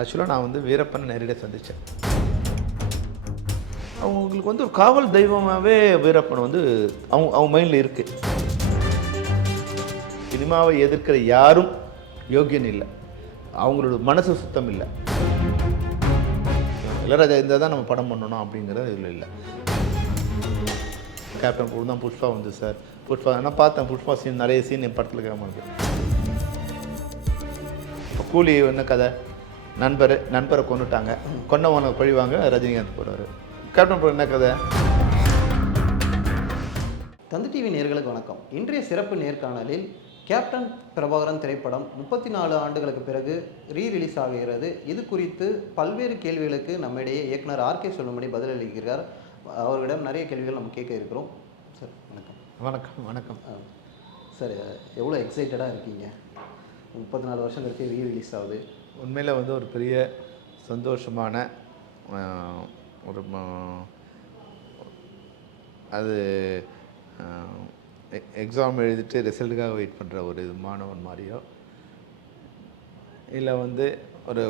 ஆக்சுவலாக நான் வந்து வீரப்பனை நேரடியாக சந்தித்தேன். அவங்களுக்கு வந்து ஒரு காவல் தெய்வமாகவே வீரப்பன் வந்து அவங்க மைண்டில் இருக்குது. சினிமாவை எதிர்க்கிற யாரும் யோகியன் இல்லை, அவங்களோட மனசு சுத்தம் இல்லை. இளையராஜா இருந்தால் தான் நம்ம படம் பண்ணணும் அப்படிங்கிறது இதில் இல்லை. கேப்டன் கூட தான் புஷ்பா வந்து சார், புஷ்பா நான் பார்த்தேன், புஷ்பா சீன் நிறைய சீன் என் படத்தில் கேட்க இப்போ கூலி என்ன கதை, நண்பரை கொண்டுட்டாங்க, கொண்டவனை பழிவாங்க, ரஜினிகாந்த் போடுவார். கேப்டன் படம் என்ன கதை? தந்தி டிவி நேயர்களுக்கு வணக்கம். இன்றைய சிறப்பு நேர்காணலில் கேப்டன் பிரபாகரன் திரைப்படம் 34 ஆண்டுகளுக்கு பிறகு ரீரிலீஸ் ஆகிறது. இது குறித்து பல்வேறு கேள்விகளுக்கு நம்மிடையே இயக்குனர் ஆர்கே சொல்லும்படி பதிலளிக்கிறார். அவர்களிடம் நிறைய கேள்விகள் நம்ம கேட்க இருக்கிறோம். சார் வணக்கம். வணக்கம். வணக்கம் சார், எவ்வளோ எக்ஸைட்டடாக இருக்கீங்க? 34 வருஷம் கழிச்சு ரீரிலீஸ் ஆகுது. உண்மையில் வந்து ஒரு பெரிய சந்தோஷமான ஒரு அது எக்ஸாம் எழுதிட்டு ரிசல்ட்டுக்காக வெயிட் பண்ணுற ஒரு மாணவன் மாதிரியோ, இல்லை வந்து ஒரு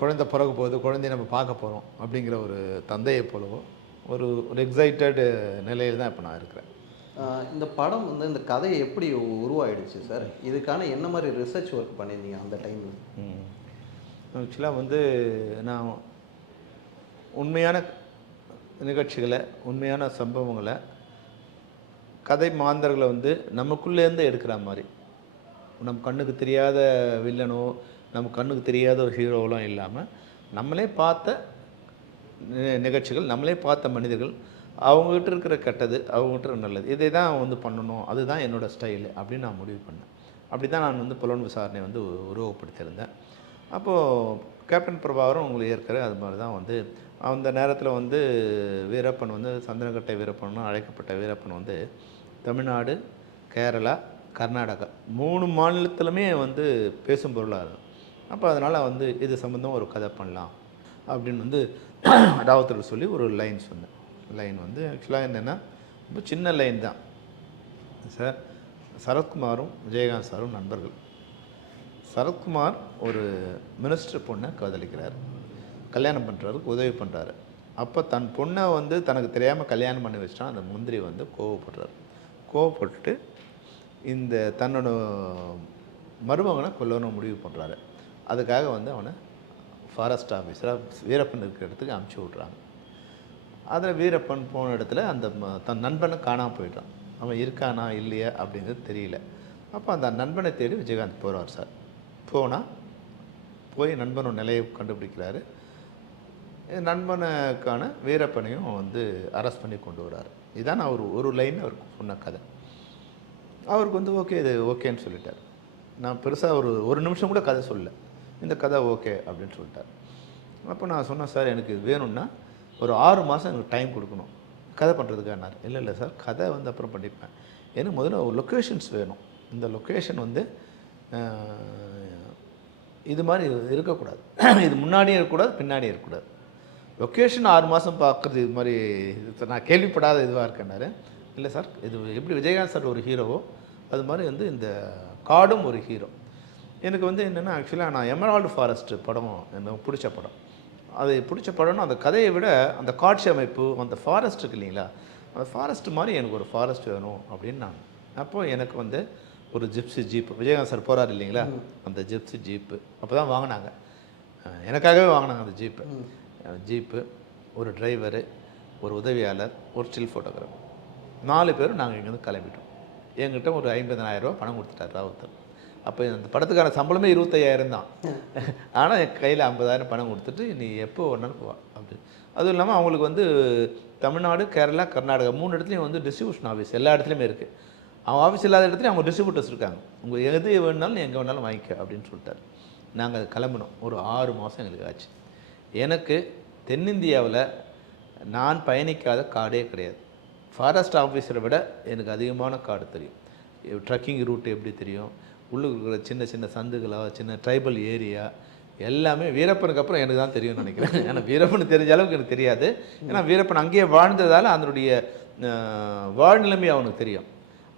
குழந்தை பிறகு போகுது, குழந்தைய நம்ம பார்க்க போகிறோம் அப்படிங்கிற ஒரு தந்தையை போலவோ ஒரு எக்ஸைட்டட் நிலையில் தான் இப்போ நான் இருக்கிறேன். இந்த படம் வந்து இந்த கதையை எப்படி உருவாயிடுச்சு சார்? இதுக்கான என்ன மாதிரி ரிசர்ச் ஒர்க் பண்ணியிருந்தீங்க அந்த டைமில்? ஆக்சுவலாக வந்து நான் உண்மையான நிகழ்ச்சிகளை, உண்மையான சம்பவங்களை, கதை மாந்தர்களை வந்து நமக்குள்ளேருந்து எடுக்கிற மாதிரி, நம்ம கண்ணுக்கு தெரியாத வில்லனோ நம்ம கண்ணுக்கு தெரியாத ஒரு ஹீரோவெலாம் இல்லாமல் நம்மளே பார்த்த நிகழ்ச்சிகள், நம்மளே பார்த்த மனிதர்கள், அவங்ககிட்ட இருக்கிற கெட்டது, அவங்ககிட்ட இருக்கிற நல்லது, இதை தான் வந்து பண்ணணும், அதுதான் என்னோடய ஸ்டைலு அப்படின்னு நான் முடிவு பண்ணேன். அப்படி தான் நான் வந்து புலன் விசாரணை வந்து உருவப்படுத்தியிருந்தேன். அப்போது கேப்டன் பிரபாகரன் உங்களுக்கு ஏற்கிற அது மாதிரி தான் வந்து அந்த நேரத்தில் வந்து வீரப்பன் வந்து சந்தனக்கட்டை வீரப்பன் அழைக்கப்பட்ட வீரப்பன் வந்து தமிழ்நாடு, கேரளா, கர்நாடகா 3 மாநிலத்திலுமே வந்து பேசும் பொருளாக இருக்கும். அப்போ அதனால் வந்து இது சம்மந்தம் ஒரு கதை பண்ணலாம் அப்படின்னு வந்து ராவத்தர் சொல்லி ஒரு லைன் சொன்னேன். லைன் வந்து ஆக்சுவலாக என்னென்னா ரொம்ப சின்ன லைன் தான் சார். சரத்குமாரும் விஜயகாந்த் சாரும் நண்பர்கள். சரத்குமார் ஒரு மினிஸ்டர் பொண்ணை காதலிக்கிறார், கல்யாணம் பண்ணுறதுக்கு உதவி பண்ணுறாரு. அப்போ தன் பொண்ணை வந்து தனக்கு தெரியாமல் கல்யாணம் பண்ணி வச்சிட்டான். அந்த மந்திரி வந்து கோவப்பட்டு இந்த தன்னோட மருமகனை கொல்லணும் முடிவு பண்ணுறாரு. அதுக்காக வந்து அவனை ஃபாரஸ்ட் ஆஃபீஸராக வீரப்பன் இருக்கிற இடத்துக்கு அனுப்பிச்சி விட்றாங்க. அதில் வீரப்பன் போன இடத்துல அந்த தன் நண்பனை காணாமல் போயிடுறான். அவன் இருக்கானா இல்லையா அப்படிங்கிறது தெரியல. அப்போ அந்த நண்பனை தேடி விஜயகாந்த் போகிறார் சார். போய் நண்பனோட நிலையை கண்டுபிடிக்கிறாரு. நண்பனுக்கான வீரப்பனையும் வந்து அரெஸ்ட் பண்ணி கொண்டு வர்றாரு. இதுதான் அவர் ஒரு லைன் அவருக்கு சொன்ன கதை. அவருக்கு வந்து ஓகே, இது ஓகேன்னு சொல்லிட்டார். நான் பெருசாக ஒரு நிமிஷம் கூட கதை சொல்லலை, இந்த கதை ஓகே அப்படின்னு சொல்லிட்டார். அப்போ நான் சொன்னேன், சார் எனக்கு இது வேணும்னா ஒரு 6 மாதம் எனக்கு டைம் கொடுக்கணும் கதை பண்ணுறதுக்கானார். இல்லை சார், கதை வந்து அப்புறம் பண்ணிப்பேன், எனக்கு முதல்ல ஒரு லொக்கேஷன்ஸ் வேணும். இந்த லொக்கேஷன் வந்து இது மாதிரி இருக்கக்கூடாது, இது முன்னாடியும் இருக்கக்கூடாது பின்னாடியும் இருக்கக்கூடாது. லொக்கேஷன் 6 மாதம் பார்க்குறது இது மாதிரி நான் கேள்விப்படாத இதுவாக இருக்கேன்னாரு. இல்லை சார், இது எப்படி விஜயகாந்த் சார் ஒரு ஹீரோவோ அது மாதிரி வந்து இந்த காடும் ஒரு ஹீரோ. எனக்கு வந்து என்னென்னா ஆக்சுவலாக நான் எமரால்டு ஃபாரஸ்ட் படம் எனக்கு பிடிச்ச படம். அது பிடிச்ச படம்னா அந்த கதையை விட அந்த காட்சி அமைப்பு, அந்த ஃபாரஸ்ட் இருக்கு இல்லைங்களா, அந்த ஃபாரஸ்ட் மாதிரி எனக்கு ஒரு ஃபாரஸ்ட் வேணும் அப்படின்னு நான். அப்போது எனக்கு வந்து ஒரு ஜிப்ஸி ஜீப்பு, விஜயகாந்த் சார் போகிறார் இல்லைங்களா, அந்த ஜிப்ஸி ஜீப்பு அப்போ தான் வாங்கினாங்க, எனக்காகவே வாங்கினாங்க அந்த ஜீப்பு, ஒரு டிரைவரு, ஒரு உதவியாளர், ஒரு ஸ்டில் ஃபோட்டோகிராஃபர், 4 பேரும் நாங்கள் இங்கேருந்து கிளம்பிட்டோம். என்கிட்ட ஒரு 50,000 ரூபா பணம் கொடுத்துட்டார் ராவத்தர். அப்போ அந்த படத்துக்கான சம்பளமே 25,000 தான். ஆனால் என் கையில் 50,000 பணம் கொடுத்துட்டு நீ எப்போ வேணாலும் போவா அப்படி. அதுவும் இல்லாமல் அவங்களுக்கு வந்து தமிழ்நாடு, கேரளா, கர்நாடகா 3 இடத்துலையும் வந்து டிஸ்ட்ரிபியூஷன் ஆஃபீஸ் எல்லா இடத்துலையுமே இருக்குது. அவங்க ஆஃபீஸ் இல்லாத இடத்துலையும் அவங்க டிஸ்ட்ரிபியூட்டர்ஸ் இருக்காங்க. உங்கள் எது வேணுனாலும் எங்கே வேணாலும் வாங்கிக்க அப்படின்னு சொல்லிட்டார். நாங்கள் கிளம்பினோம். ஒரு 6 மாதம் எங்களுக்கு ஆச்சு. எனக்கு தென்னிந்தியாவில் நான் பயணிக்காத காடே கிடையாது. ஃபாரஸ்ட் ஆஃபீஸரை விட எனக்கு அதிகமான காடு தெரியும். ட்ரக்கிங் ரூட் எப்படி தெரியும், உள்ளுக்கு இருக்கிற சின்ன சின்ன சந்துகளாக, சின்ன ட்ரைபல் ஏரியா எல்லாமே வீரப்பனுக்கு அப்புறம் எனக்கு தான் தெரியும்னு நினைக்கிறேன். ஏன்னா வீரப்பன் தெரிஞ்ச அளவுக்கு எனக்கு தெரியாது. ஏன்னா வீரப்பன் அங்கேயே வாழ்ந்ததால் அதனுடைய வாழ்நிலைமை அவனுக்கு தெரியும்.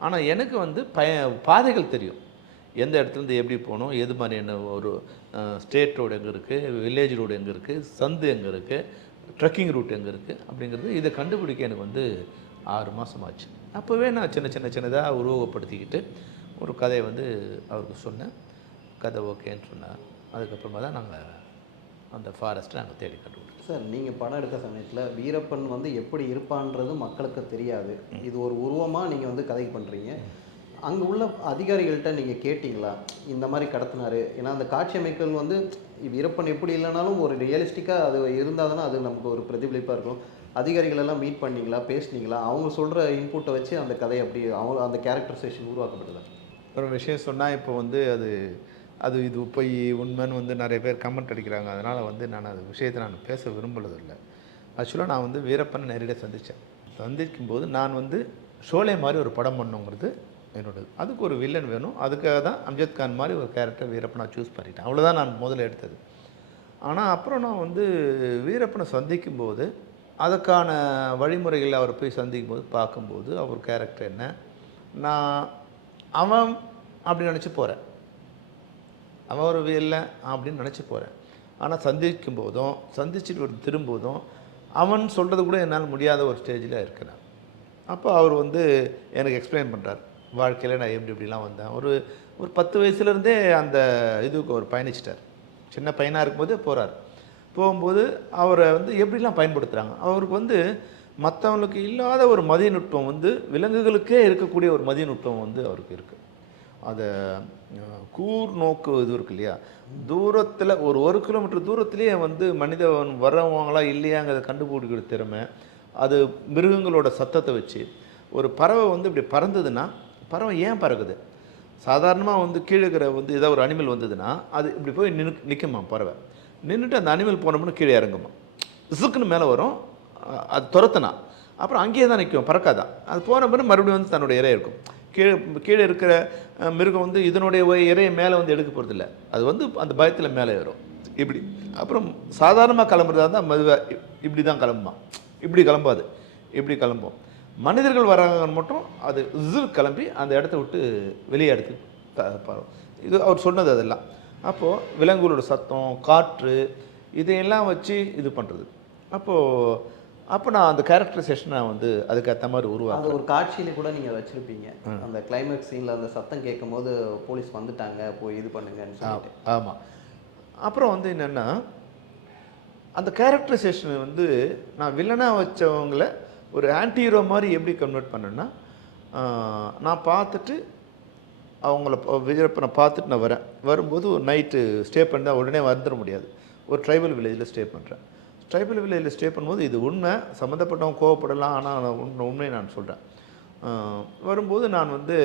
ஆனால் எனக்கு வந்து பாதைகள் தெரியும். எந்த இடத்துலேருந்து எப்படி போகணும், எது மாதிரியான ஒரு ஸ்டேட் ரோடு எங்கே இருக்குது, வில்லேஜ் ரோடு எங்கே இருக்குது, சந்து எங்கே இருக்குது, ட்ரெக்கிங் ரூட் எங்கே இருக்குது அப்படிங்கிறது இதை கண்டுபிடிக்க எனக்கு வந்து 6 மாதம் ஆச்சு. அப்போவே நான் சின்னதாக உருவகப்படுத்திக்கிட்டு ஒரு கதையை வந்து அவருக்கு சொன்னேன். கதை ஓகேன்னு சொன்னார். அதுக்கப்புறமா தான் நாங்கள் அந்த ஃபாரஸ்ட்டை நாங்கள் தேடி கண்டுபிடிச்சோம். சார், நீங்கள் படம் எடுக்க சமயத்தில் வீரப்பன் வந்து எப்படி இருப்பான்றது மக்களுக்கு தெரியாது. இது ஒரு உருவமாக நீங்கள் வந்து கதை பண்ணுறீங்க. அங்கே உள்ள அதிகாரிகள்கிட்ட நீங்கள் கேட்டிங்களா இந்த மாதிரி கடத்தினாரு? ஏன்னா அந்த காட்சி அமைக்கல் வந்து வீரப்பன் எப்படி இல்லைனாலும் ஒரு ரியலிஸ்டிக்காக அது இருந்தால் தானே அது நமக்கு ஒரு பிரதிபலிப்பாக இருக்கும். அதிகாரிகள் எல்லாம் மீட் பண்ணிங்களா, பேசுனீங்களா? அவங்க சொல்கிற இன்புட்டை வச்சு அந்த கதை அப்படி அவங்க அந்த கேரக்டரைசேஷன் உருவாக்கப்படுதா? ஒரு விஷயம் சொன்னால் இப்போ வந்து அது இது போய் உண்மைன்னு வந்து நிறைய பேர் கமெண்ட் அடிக்கிறாங்க. அதனால் வந்து நான் அது விஷயத்தை நான் பேச விரும்புவதில்லை. ஆக்சுவலாக நான் வந்து வீரப்பனை நேரடியாக சந்திக்கும்போது நான் வந்து ஷோலே மாதிரி ஒரு படம் பண்ணுங்கிறது என்னோடது. அதுக்கு ஒரு வில்லன் வேணும். அதுக்காக தான் அம்ஜத் கான் மாதிரி ஒரு கேரக்டர் வீரப்பனை சூஸ் பண்ணிட்டேன். அவ்வளோதான் நான் முதல்ல எடுத்தது. ஆனால் அப்புறம் நான் வந்து வீரப்பனை சந்திக்கும்போது அதுக்கான வழிமுறைகள் அவர் போய் சந்திக்கும்போது பார்க்கும்போது அவர் கேரக்டர் என்ன, நான் அவன் அப்படி நினச்சி போகிறேன், அவன் ஒரு இல்லை அப்படின்னு நினச்சி போகிறேன். ஆனால் சந்திக்கும் போதும் சந்திச்சுட்டு திரும்போதும் அவன் சொல்கிறது கூட என்னால் முடியாத ஒரு ஸ்டேஜில் இருக்கிறேன். அப்போ அவர் வந்து எனக்கு எக்ஸ்பிளைன் பண்ணுறார், வாழ்க்கையில் நான் எப்படிலாம் வந்தேன். ஒரு 10 வயசுலேருந்தே அந்த இதுக்கு அவர் பயணிச்சிட்டார். சின்ன பையனாக இருக்கும்போதே போகிறார். போகும்போது அவரை வந்து எப்படிலாம் பயன்படுத்துகிறாங்க. அவருக்கு வந்து மற்றவங்களுக்கு இல்லாத ஒரு மதிநுட்பம் வந்து விலங்குகளுக்கே இருக்கக்கூடிய ஒரு மதிநுட்பம் வந்து அவருக்கு இருக்குது. அதை கூர் நோக்கு இது இருக்கு இல்லையா, தூரத்தில் ஒரு கிலோமீட்டர் தூரத்துலேயே வந்து மனிதன் வர்றவங்களா இல்லையாங்கிறத கண்டுபிடிக்கிற திறமை. அது மிருகங்களோட சத்தத்தை வச்சு ஒரு பறவை வந்து இப்படி பறந்ததுன்னா பறவை ஏன் பறக்குது, சாதாரணமாக வந்து கீழே இருக்கிற வந்து ஏதாவது ஒரு அனிமல் வந்ததுன்னா அது இப்படி போய் நிற்குமா பறவை, நின்றுட்டு அந்த அனிமல் போனோம்னு கீழே இறங்குமா, இசுக்குன்னு மேலே வரும், அது துரத்துனா அப்புறம் அங்கேயே தான் நிற்கும், பறக்காதான். அது போன பிறகு மறுபடியும் வந்து தன்னோட இறை இருக்கும். கீழே இருக்கிற மிருகம் வந்து இதனுடைய இறையை மேலே வந்து எடுக்க போகிறதில்ல, அது வந்து அந்த பயத்தில் மேலே ஏறும் இப்படி. அப்புறம் சாதாரணமாக கிளம்புறதா இருந்தால் மெதுவாக இப்படி தான் கிளம்புமா, இப்படி கிளம்பாது, இப்படி கிளம்பும். மனிதர்கள் வராங்கன்னு மட்டும் அது கிளம்பி அந்த இடத்த விட்டு வெளியே எடுத்து பாரும். இது அவர் சொன்னது அதெல்லாம். அப்போது விலங்குகளோட சத்தம், காற்று, இதையெல்லாம் வச்சு இது பண்ணுறது. அப்போ நான் அந்த கேரக்டரைசேஷன் நான் வந்து அதுக்கேற்ற மாதிரி உருவாங்க. அது ஒரு காட்சியில் கூட நீங்கள் வச்சுருப்பீங்க, அந்த கிளைமேக்ஸ் சீனில் அந்த சத்தம் கேட்கும் போது போலீஸ் வந்துட்டாங்க போய் இது பண்ணுங்கன்னு சொல்லிட்டு. ஆமாம். அப்புறம் வந்து என்னென்னா அந்த கேரக்டரைசேஷன் வந்து நான் வில்லனாக வச்சவங்கள ஒரு ஆன்டி ஹீரோ மாதிரி எப்படி கன்வெர்ட் பண்ணேன்னா, நான் பார்த்துட்டு அவங்கள வீரப்பனை பார்த்துட்டு நான் வரும்போது ஒரு நைட்டு ஸ்டே பண்ணால் உடனே வந்துட முடியாது. ஒரு ட்ரைபல் வில்லேஜில் ஸ்டே பண்ணுறேன். ட்ரைபல் வில்லேஜில் ஸ்டே பண்ணும்போது இது உண்மை, சம்மந்தப்பட்டவங்க கோவப்படலாம், ஆனால் உண்மையை நான் சொல்கிறேன். வரும்போது நான் வந்து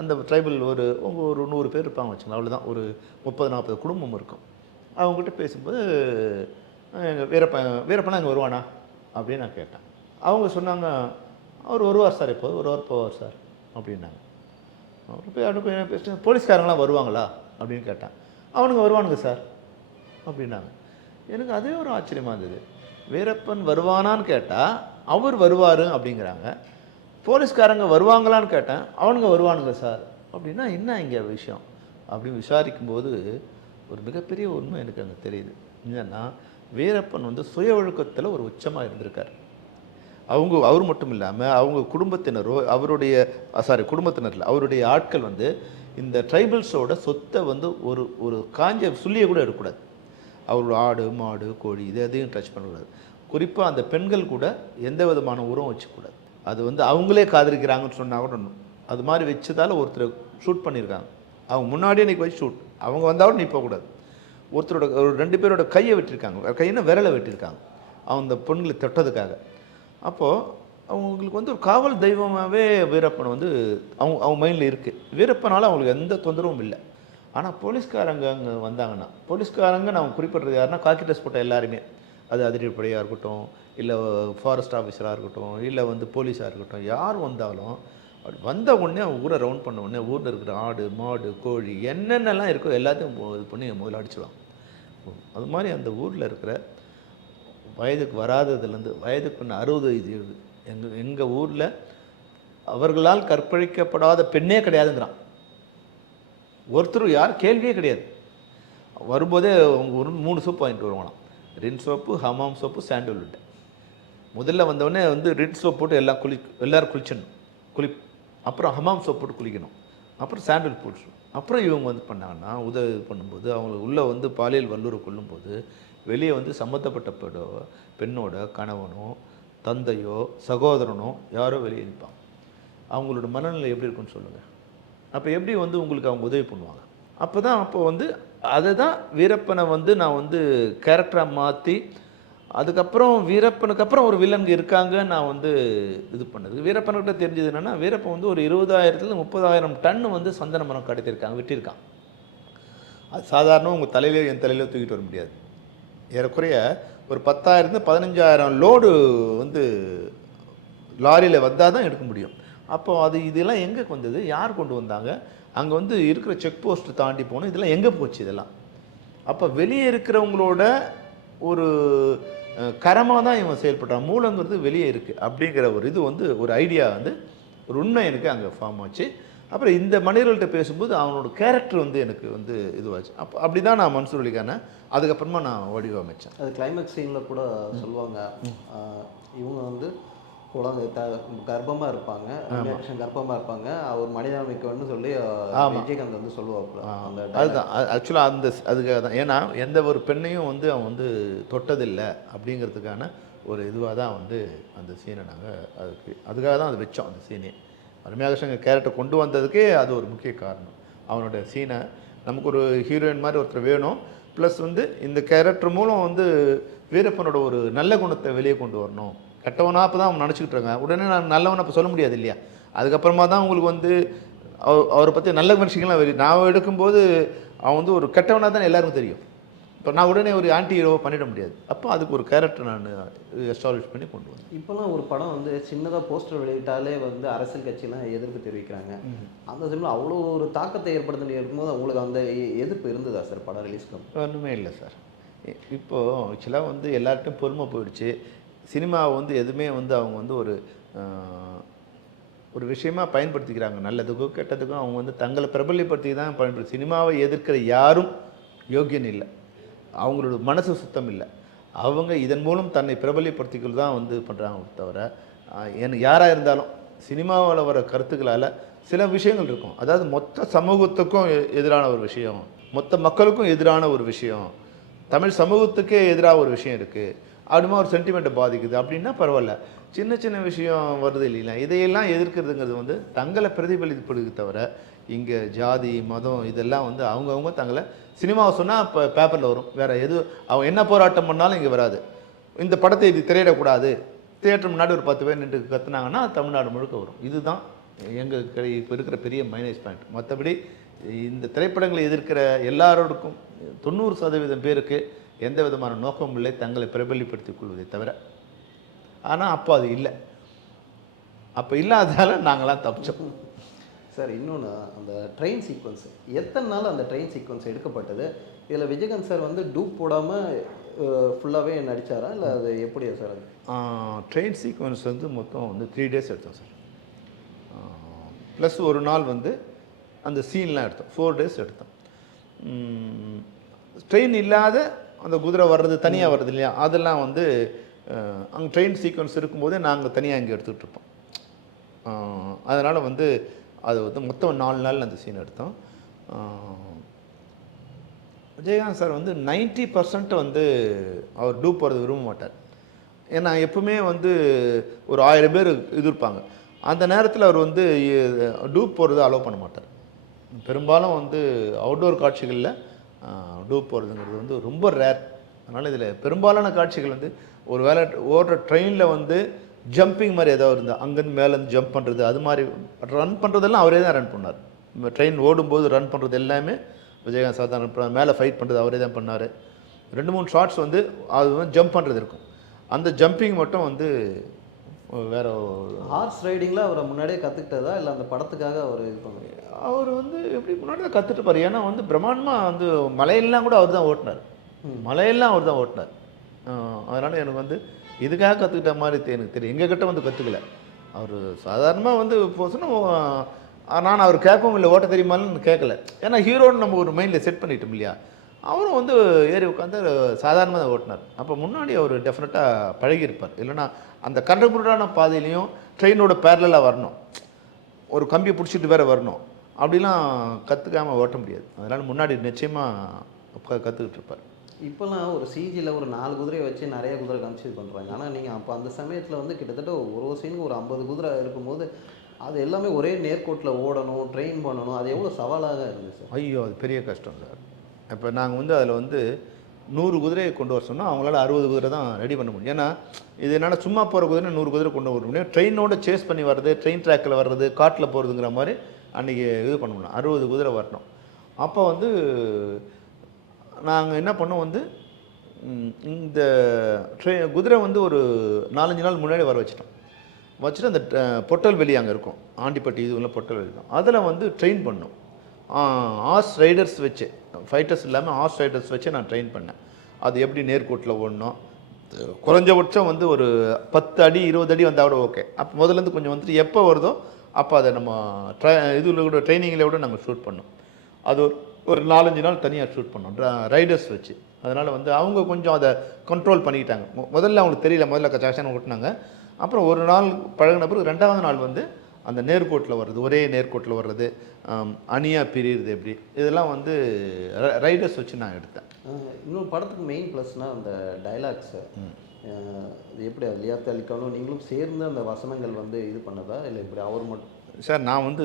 அந்த ட்ரைபல் ஒரு 100 பேர் இருப்பாங்க வச்சுக்கலாம், அவ்வளோதான். ஒரு 30-40 குடும்பம் இருக்கும். அவங்ககிட்ட பேசும்போது வீரப்பனா இங்கே வருவானா அப்படின்னு நான் கேட்டேன். அவங்க சொன்னாங்க, அவர் வருவார் சார், எப்போது வருவார் போவார் சார் அப்படின்னாங்க. அவர் போய் அடுப்பு பேசிட்டு, போலீஸ்காரங்களாம் வருவாங்களா அப்படின்னு கேட்டேன். அவனுங்க வருவானுங்க சார் அப்படின்னாங்க. எனக்கு அதே ஒரு ஆச்சரியமாக இருந்தது. வீரப்பன் வருவானான்னு கேட்டால் அவர் வருவார் அப்படிங்கிறாங்க, போலீஸ்காரங்க வருவாங்களான்னு கேட்டேன், அவனுங்க வருவானுங்க சார் அப்படின்னா என்ன இங்கே விஷயம் அப்படின்னு விசாரிக்கும்போது ஒரு மிகப்பெரிய உண்மை எனக்கு அங்கே தெரியுது. என்னன்னா, வீரப்பன் வந்து சுய ஒழுக்கத்தில் ஒரு உச்சமாக இருந்திருக்கார். அவர் மட்டும் இல்லாமல் அவங்க குடும்பத்தினரோ குடும்பத்தினரில் அவருடைய ஆட்கள் வந்து இந்த ட்ரைபல்ஸோட சொத்தை வந்து ஒரு காஞ்ச சுள்ளியை கூட எடுக்கக்கூடாது. அவரோட ஆடு, மாடு, கோழி இது எதையும் டச் பண்ணக்கூடாது. குறிப்பாக அந்த பெண்கள் கூட எந்த விதமான உரம் வச்சுக்கூடாது. அது வந்து அவங்களே காதலிக்கிறாங்கன்னு சொன்னால் கூட அது மாதிரி வச்சதால் ஒருத்தர் ஷூட் பண்ணியிருக்காங்க. அவங்க முன்னாடியே இன்றைக்கி வச்சு ஷூட், அவங்க வந்தாலும் நீ போகக்கூடாது. ஒருத்தரோட 2 பேரோட கையை வெட்டியிருக்காங்க, கையினா விரலை வெட்டியிருக்காங்க அந்த பெண்களை தொட்டதுக்காக. அப்போது அவங்களுக்கு வந்து ஒரு காவல் தெய்வமாகவே வீரப்பன் வந்து அவங்க மைண்டில் இருக்குது. வீரப்பனால் அவங்களுக்கு எந்த தொந்தரவும் இல்லை. ஆனால் போலீஸ்காரங்க அங்கே வந்தாங்கன்னா, போலீஸ்காரங்க நான் குறிப்பிட்றது யாருன்னா காக்கி ட்ரெஸ் போட்ட எல்லாருமே, அது அதிரடிப்படையாக இருக்கட்டும், இல்லை ஃபாரஸ்ட் ஆஃபீஸராக இருக்கட்டும், இல்லை வந்து போலீஸாக இருக்கட்டும், யார் வந்தாலும் அப்படி வந்த உடனே அவங்க ஊரை ரவுண்ட் பண்ண உடனே ஊரில் இருக்கிற ஆடு, மாடு, கோழி என்னென்னலாம் இருக்கோ எல்லாத்தையும் இது பண்ணி முதல்ல அடிச்சுடுவாங்க. அது மாதிரி அந்த ஊரில் இருக்கிற வயதுக்கு வராததுலேருந்து வயதுக்கு 60 வயது எங்கள் ஊரில் அவர்களால் கற்பழிக்கப்படாத பெண்ணே கிடையாதுங்கிறான். ஒருத்தர் யார் கேள்வியே கிடையாது. வரும்போதே அவங்க ஒரு 3 சோப்பு வாங்கிட்டு வருவாங்களாம். ரின் சோப்பு, ஹமாம் சோப்பு, சாண்டல்வுட். முதல்ல வந்தவொடனே வந்து ரின் சோப் போட்டு எல்லோரும் குளிச்சிடணும். அப்புறம் ஹமாம் சோப் போட்டு குளிக்கணும். அப்புறம் சாண்டல் போட்டு அப்புறம் இவங்க வந்து பண்ணாங்கன்னா உதவி பண்ணும்போது அவங்களுக்கு உள்ளே வந்து பாலியல் வல்லுறவு கொள்ளும்போது வெளியே வந்து சம்மந்தப்பட்ட பெண்ணோட கணவனோ தந்தையோ சகோதரனோ யாரோ வெளியே நிற்பாங்க. அவங்களோட மனநிலை எப்படி இருக்குன்னு சொல்லுங்கள். அப்போ எப்படி வந்து உங்களுக்கு அவங்க உதவி பண்ணுவாங்க? அப்போ வந்து அதை தான் வீரப்பனை வந்து நான் வந்து கேரக்டராக மாற்றி அதுக்கப்புறம் வீரப்பனுக்கு அப்புறம் ஒரு வில்லன்கு இருக்காங்க நான் வந்து இது பண்ணது. வீரப்பன்கிட்ட தெரிஞ்சது என்னென்னா, வீரப்பன் வந்து ஒரு 20,000 30,000 டன் வந்து சந்தன மரம் கடத்திருக்காங்க, வெட்டியிருக்கான். அது சாதாரண உங்கள் தலையிலையோ என் தலையிலையோ தூக்கிட்டு வர முடியாது. ஏறக்குறைய ஒரு 10,000 15,000 லோடு வந்து லாரியில் வந்தால் தான் எடுக்க முடியும். அப்போது இதெல்லாம் எங்கே வந்தது, யார் கொண்டு வந்தாங்க, அங்கே வந்து இருக்கிற செக் போஸ்ட் தாண்டி போகணும், இதெல்லாம் எங்கே போச்சு இதெல்லாம்? அப்போ வெளியே இருக்கிறவங்களோட ஒரு கரமாக தான் இவன் செயல்பட்டான். மூலங்கிறது வெளியே இருக்குது அப்படிங்கிற ஒரு இது வந்து ஒரு ஐடியா வந்து ஒரு உண்மை எனக்கு அங்கே ஃபார்ம் ஆச்சு. அப்புறம் இந்த மனிதர்கள்ட்ட பேசும்போது அவனோட கேரக்டர் வந்து எனக்கு வந்து இதுவாச்சு. அப்படி தான் நான் மன்சூர் அலிகானை அதுக்கப்புறமா நான் வடிவமைச்சேன். அது கிளைமேக்ஸ் சீனில் கூட சொல்லுவாங்க, இவங்க வந்து கர்ப்பமாக இருப்பாங்க, கர்ப்பமாக இருப்பாங்க, அவர் மனிதாபிக்கன்னு சொல்லி விஜயகாந்த் வந்து சொல்லுவாப்புல. அதுதான் ஆக்சுவலாக அதுக்காக தான். ஏன்னா எந்த ஒரு பெண்ணையும் வந்து அவன் வந்து தொட்டதில்லை அப்படிங்கிறதுக்கான ஒரு இதுவாக தான் வந்து அந்த சீனை நாங்கள் அதுக்காக தான் அது வச்சோம். அந்த சீனே ரம்யா கிருஷ்ணன் கேரக்டர் கொண்டு வந்ததுக்கே அது ஒரு முக்கிய காரணம். அவனோட சீனை நமக்கு ஒரு ஹீரோயின் மாதிரி ஒருத்தர் வேணும், ப்ளஸ் வந்து இந்த கேரக்டர் மூலம் வந்து வீரப்பனோட ஒரு நல்ல குணத்தை வெளியே கொண்டு வரணும். கெட்டவனா அப்போ தான் அவங்க நினச்சிக்கிட்டு இருக்காங்க. உடனே நான் நல்லவனை அப்போ சொல்ல முடியாது இல்லையா? அதுக்கப்புறமா தான் உங்களுக்கு வந்து அவரை பற்றி நல்ல விஷயங்கள்லாம் நான் எடுக்கும்போது அவன் வந்து ஒரு கெட்டவனாக தான் எல்லாருக்கும் தெரியும். இப்போ நான் உடனே ஒரு ஆன்டி ஹீரோவை பண்ணிட முடியாது. அப்போ அதுக்கு ஒரு கேரக்டர் நான் எஸ்டாப்ளிஷ் பண்ணி கொண்டு வந்தேன். இப்போலாம் ஒரு படம் வந்து சின்னதாக போஸ்டர் வெளியிட்டாலே வந்து அரசியல் கட்சியெலாம் எதிர்ப்பு தெரிவிக்கிறாங்க. அந்த சமயம் அவ்வளோ ஒரு தாக்கத்தை ஏற்படுத்தி இருக்கும்போது அவங்களுக்கு அந்த எதிர்ப்பு இருந்ததா சார் படம் ரிலீஸ்க்கு? ஒன்றுமே இல்லை சார். இப்போது ஆக்சுவலாக வந்து எல்லார்ட்டும் பொறுமை போயிடுச்சு. சினிமாவை வந்து எதுவுமே வந்து அவங்க வந்து ஒரு விஷயமாக பயன்படுத்திக்கிறாங்க. நல்லதுக்கும் கெட்டதுக்கும் அவங்க வந்து தங்களை பிரபல்யப்படுத்தி தான் பயன்படுத்தி. சினிமாவை எதிர்க்கிற யாரும் யோக்கியன் இல்லை, அவங்களோட மனசு சுத்தம் இல்லை. அவங்க இதன் மூலம் தன்னை பிரபல்யப்படுத்திக்கிறது தான் வந்து பண்ணுறாங்க தவிர எனக்கு யாராக இருந்தாலும் சினிமாவில் வர கருத்துக்களால் சில விஷயங்கள் இருக்கும். அதாவது மொத்த சமூகத்துக்கும் எதிரான ஒரு விஷயம், மொத்த மக்களுக்கும் எதிரான ஒரு விஷயம், தமிழ் சமூகத்துக்கே எதிராக ஒரு விஷயம் இருக்குது, அப்படிமா ஒரு சென்டிமெண்ட்டை பாதிக்குது அப்படின்னா பரவாயில்ல. சின்ன சின்ன விஷயம் வருது இல்லைங்களா, இதையெல்லாம் எதிர்க்கிறதுங்கிறது வந்து தங்களை பிரதிபலிப்படுது தவிர இங்கே ஜாதி மதம் இதெல்லாம் வந்து அவங்கவுங்க தங்களை சினிமாவை சொன்னால் இப்போ பேப்பரில் வரும், வேறு அவன் என்ன போராட்டம் பண்ணாலும் இங்கே வராது. இந்த படத்தை இது திரையிடக்கூடாது, தியேட்டர் முன்னாடி ஒரு 10 பேர் நின்று கற்றுனாங்கன்னா தமிழ்நாடு முழுக்க வரும். இதுதான் எங்கள் இப்போ இருக்கிற பெரிய மைனஸ் பாயிண்ட். மற்றபடி இந்த திரைப்படங்களை எதிர்க்கிற எல்லாரோடுக்கும் 90% பேருக்கு எந்த விதமான நோக்கமும் இல்லை, தங்களை பிரபல்யப்படுத்திக் கொள்வதை தவிர. ஆனால் அப்போ அது இல்லை. அப்போ இல்லாததால் நாங்களாம் தப்பிச்சோம் சார். இன்னொன்று, அந்த ட்ரெயின் சீக்வன்ஸ் எத்தனை நாள் அந்த ட்ரெயின் சீக்வன்ஸ் எடுக்கப்பட்டது? இதில் விஜயகாந்த் சார் வந்து டூப் போடாமல் ஃபுல்லாகவே நடித்தாரா இல்லை அது எப்படியா சார்? அது ட்ரெயின் சீக்வன்ஸ் வந்து மொத்தம் வந்து 3 days எடுத்தோம் சார். ப்ளஸ் ஒரு நாள் வந்து அந்த சீன்லாம் எடுத்தோம், 4 days எடுத்தோம். ட்ரெயின் இல்லாத அந்த குதிரை வர்றது தனியாக வருது இல்லையா, அதெல்லாம் வந்து அங்கே ட்ரெயின் சீக்வன்ஸ் இருக்கும்போதே நாங்கள் தனியாக இங்கே எடுத்துகிட்டு இருப்போம். அதனால் வந்து அது வந்து மொத்தம் 4 நாள் அந்த சீன் எடுத்தோம். விஜயகாந்த் சார் வந்து 90% வந்து அவர் டூப் போகிறது விரும்ப மாட்டார். ஏன்னா எப்பவுமே வந்து ஒரு 1000 பேர் எதிர்ப்பாங்க. அந்த நேரத்தில் அவர் வந்து டூப் போகிறது அலோவ் பண்ண மாட்டார். பெரும்பாலும் வந்து அவுட்டோர் காட்சிகளில் டூப் போகிறதுங்கிறது வந்து ரொம்ப ரேர். அதனால் இதில் பெரும்பாலான காட்சிகள் வந்து ஒரு வேளை ஓடுற ட்ரெயினில் வந்து ஜம்பிங் மாதிரி ஏதாவது இருந்தால் அங்கேருந்து மேலேருந்து ஜம்ப் பண்ணுறது, அது மாதிரி ரன் பண்ணுறதெல்லாம் அவரே தான் ரன் பண்ணார். ட்ரெயின் ஓடும்போது ரன் பண்ணுறது எல்லாமே விஜயகாந்த் சார் தான் ரன் பண்ணார். மேலே ஃபைட் பண்ணுறது அவரே தான் பண்ணார். 2-3 ஷார்ட்ஸ் வந்து அது வந்து ஜம்ப் பண்ணுறது இருக்கும். அந்த ஜம்பிங் மட்டும் வந்து வேறு ஹார்ஸ் ரைடிங்கில் அவரை முன்னாடியே கற்றுக்கிட்டதா இல்லை அந்த படத்துக்காக அவர் இது பண்ணுவார்? அவர் வந்து எப்படி முன்னாடி தான் கற்றுட்டுப்பார். ஏன்னா வந்து பிரம்மாண்டமாக வந்து மலையெல்லாம் கூட அவர் தான் ஓட்டினார், மலையெல்லாம் அவர் தான் ஓட்டினார். அதனால் எனக்கு வந்து இதுக்காக கற்றுக்கிட்ட மாதிரி எனக்கு தெரியும். எங்ககிட்ட வந்து கற்றுக்கல அவர். சாதாரணமாக வந்து இப்போ சொன்னால் நான் அவர் கேட்கவும் இல்லை, ஓட்ட தெரியுமான்னு கேட்கல. ஏன்னா ஹீரோன்னு நம்ம ஒரு மைண்டில் செட் பண்ணிட்டோம் இல்லையா. அவரும் வந்து ஏறி உட்காந்து சாதாரணமாக தான் ஓட்டினார். அப்போ முன்னாடி அவர் டெஃபினட்டாக பழகியிருப்பார். இல்லைன்னா அந்த கண்டபுரான பாதையிலையும் ட்ரெயினோட பேரலாக வரணும், ஒரு கம்பியை பிடிச்சிட்டு வேற வரணும், அப்படிலாம் கற்றுக்காமல் ஓட்ட முடியாது. அதனால் முன்னாடி நிச்சயமாக கற்றுக்கிட்டு இருப்பார். இப்போல்லாம் ஒரு சிஜியில் ஒரு 4 குதிரையை வச்சு நிறைய குதிரை காமிச்சு இது பண்ணுறாங்க. ஆனால் நீங்கள் அப்போ அந்த சமயத்தில் வந்து கிட்டத்தட்ட ஒரு சீனுக்கு ஒரு 50 குதிரை இருக்கும்போது அது எல்லாமே ஒரே நேர்கோட்டில் ஓடணும், ட்ரெயின் பண்ணணும். அது எவ்வளோ சவாலாக இருந்துச்சு சார்? ஐயோ, அது பெரிய கஷ்டம் சார். இப்போ நாங்கள் வந்து அதில் வந்து 100 குதிரையை கொண்டு வர சொன்னால் அவங்களால 60 குதிரை தான் ரெடி பண்ண முடியும். ஏன்னா இது என்னென்னா சும்மா போகிற குதிரை 100 குதிரை கொண்டு வர முடியும். ட்ரெயினோட சேஸ் பண்ணி வர்றது, ட்ரெயின் ட்ராக்கில் வர்றது, காட்டில் போகிறதுங்கிற மாதிரி அன்றைக்கி இது பண்ண முடியும். 60 குதிரை வரணும். அப்போ வந்து நாங்கள் என்ன பண்ணோம் வந்து இந்த குதிரை வந்து ஒரு 4-5 நாள் முன்னாடி வர வச்சுட்டு அந்த பொட்டல் வெளி அங்கே இருக்கும், ஆண்டிப்பட்டி இதுவெல்லாம் பொட்டல் வெளி தான். அதில் வந்து ட்ரெயின் பண்ணோம். ஹார்ஸ் ரைடர்ஸ் வச்சு, ஃபைட்டர்ஸ் இல்லாமல் ஹார்ஸ் ரைடர்ஸ் வச்சு நான் ட்ரெயின் பண்ணேன். அது எப்படி நேர்கோட்டில் ஓடணும், குறைஞ்சபட்சம் வந்து ஒரு 10 அடி 20 அடி வந்தால் கூட ஓகே. அப்போ முதல்லேருந்து கொஞ்சம் வந்துட்டு எப்போ வருதோ அப்போ அதை நம்ம இதில் கூட ட்ரைனிங்கில் கூட நாங்கள் ஷூட் பண்ணோம். அது ஒரு 4-5 நாள் தனியாக ஷூட் பண்ணோம் ரைடர்ஸ் வச்சு. அதனால் வந்து அவங்க கொஞ்சம் அதை கண்ட்ரோல் பண்ணிக்கிட்டாங்க. முதல்ல அவங்களுக்கு தெரியல, முதல்ல கச்சாச்சான ஓட்டினாங்க. அப்புறம் ஒரு நாள் பழகின பிறகு 2வது நாள் வந்து அந்த நேர்கோட்டில் வர்றது, ஒரே நேர்கோட்டில் வர்றது, அணியாக பிரியுறது, எப்படி இதெல்லாம் வந்து ரைடர்ஸ் வச்சு நான் எடுத்தேன். இன்னொரு படத்துக்கு மெயின் ப்ளஸ்னால் அந்த டைலாக்ஸ். இது எப்படி லியாத் அலிகானும் நீங்களும் சேர்ந்து அந்த வசனங்கள் வந்து இது பண்ணதா இல்லை இப்படி அவர் மட்டும்? சார் நான் வந்து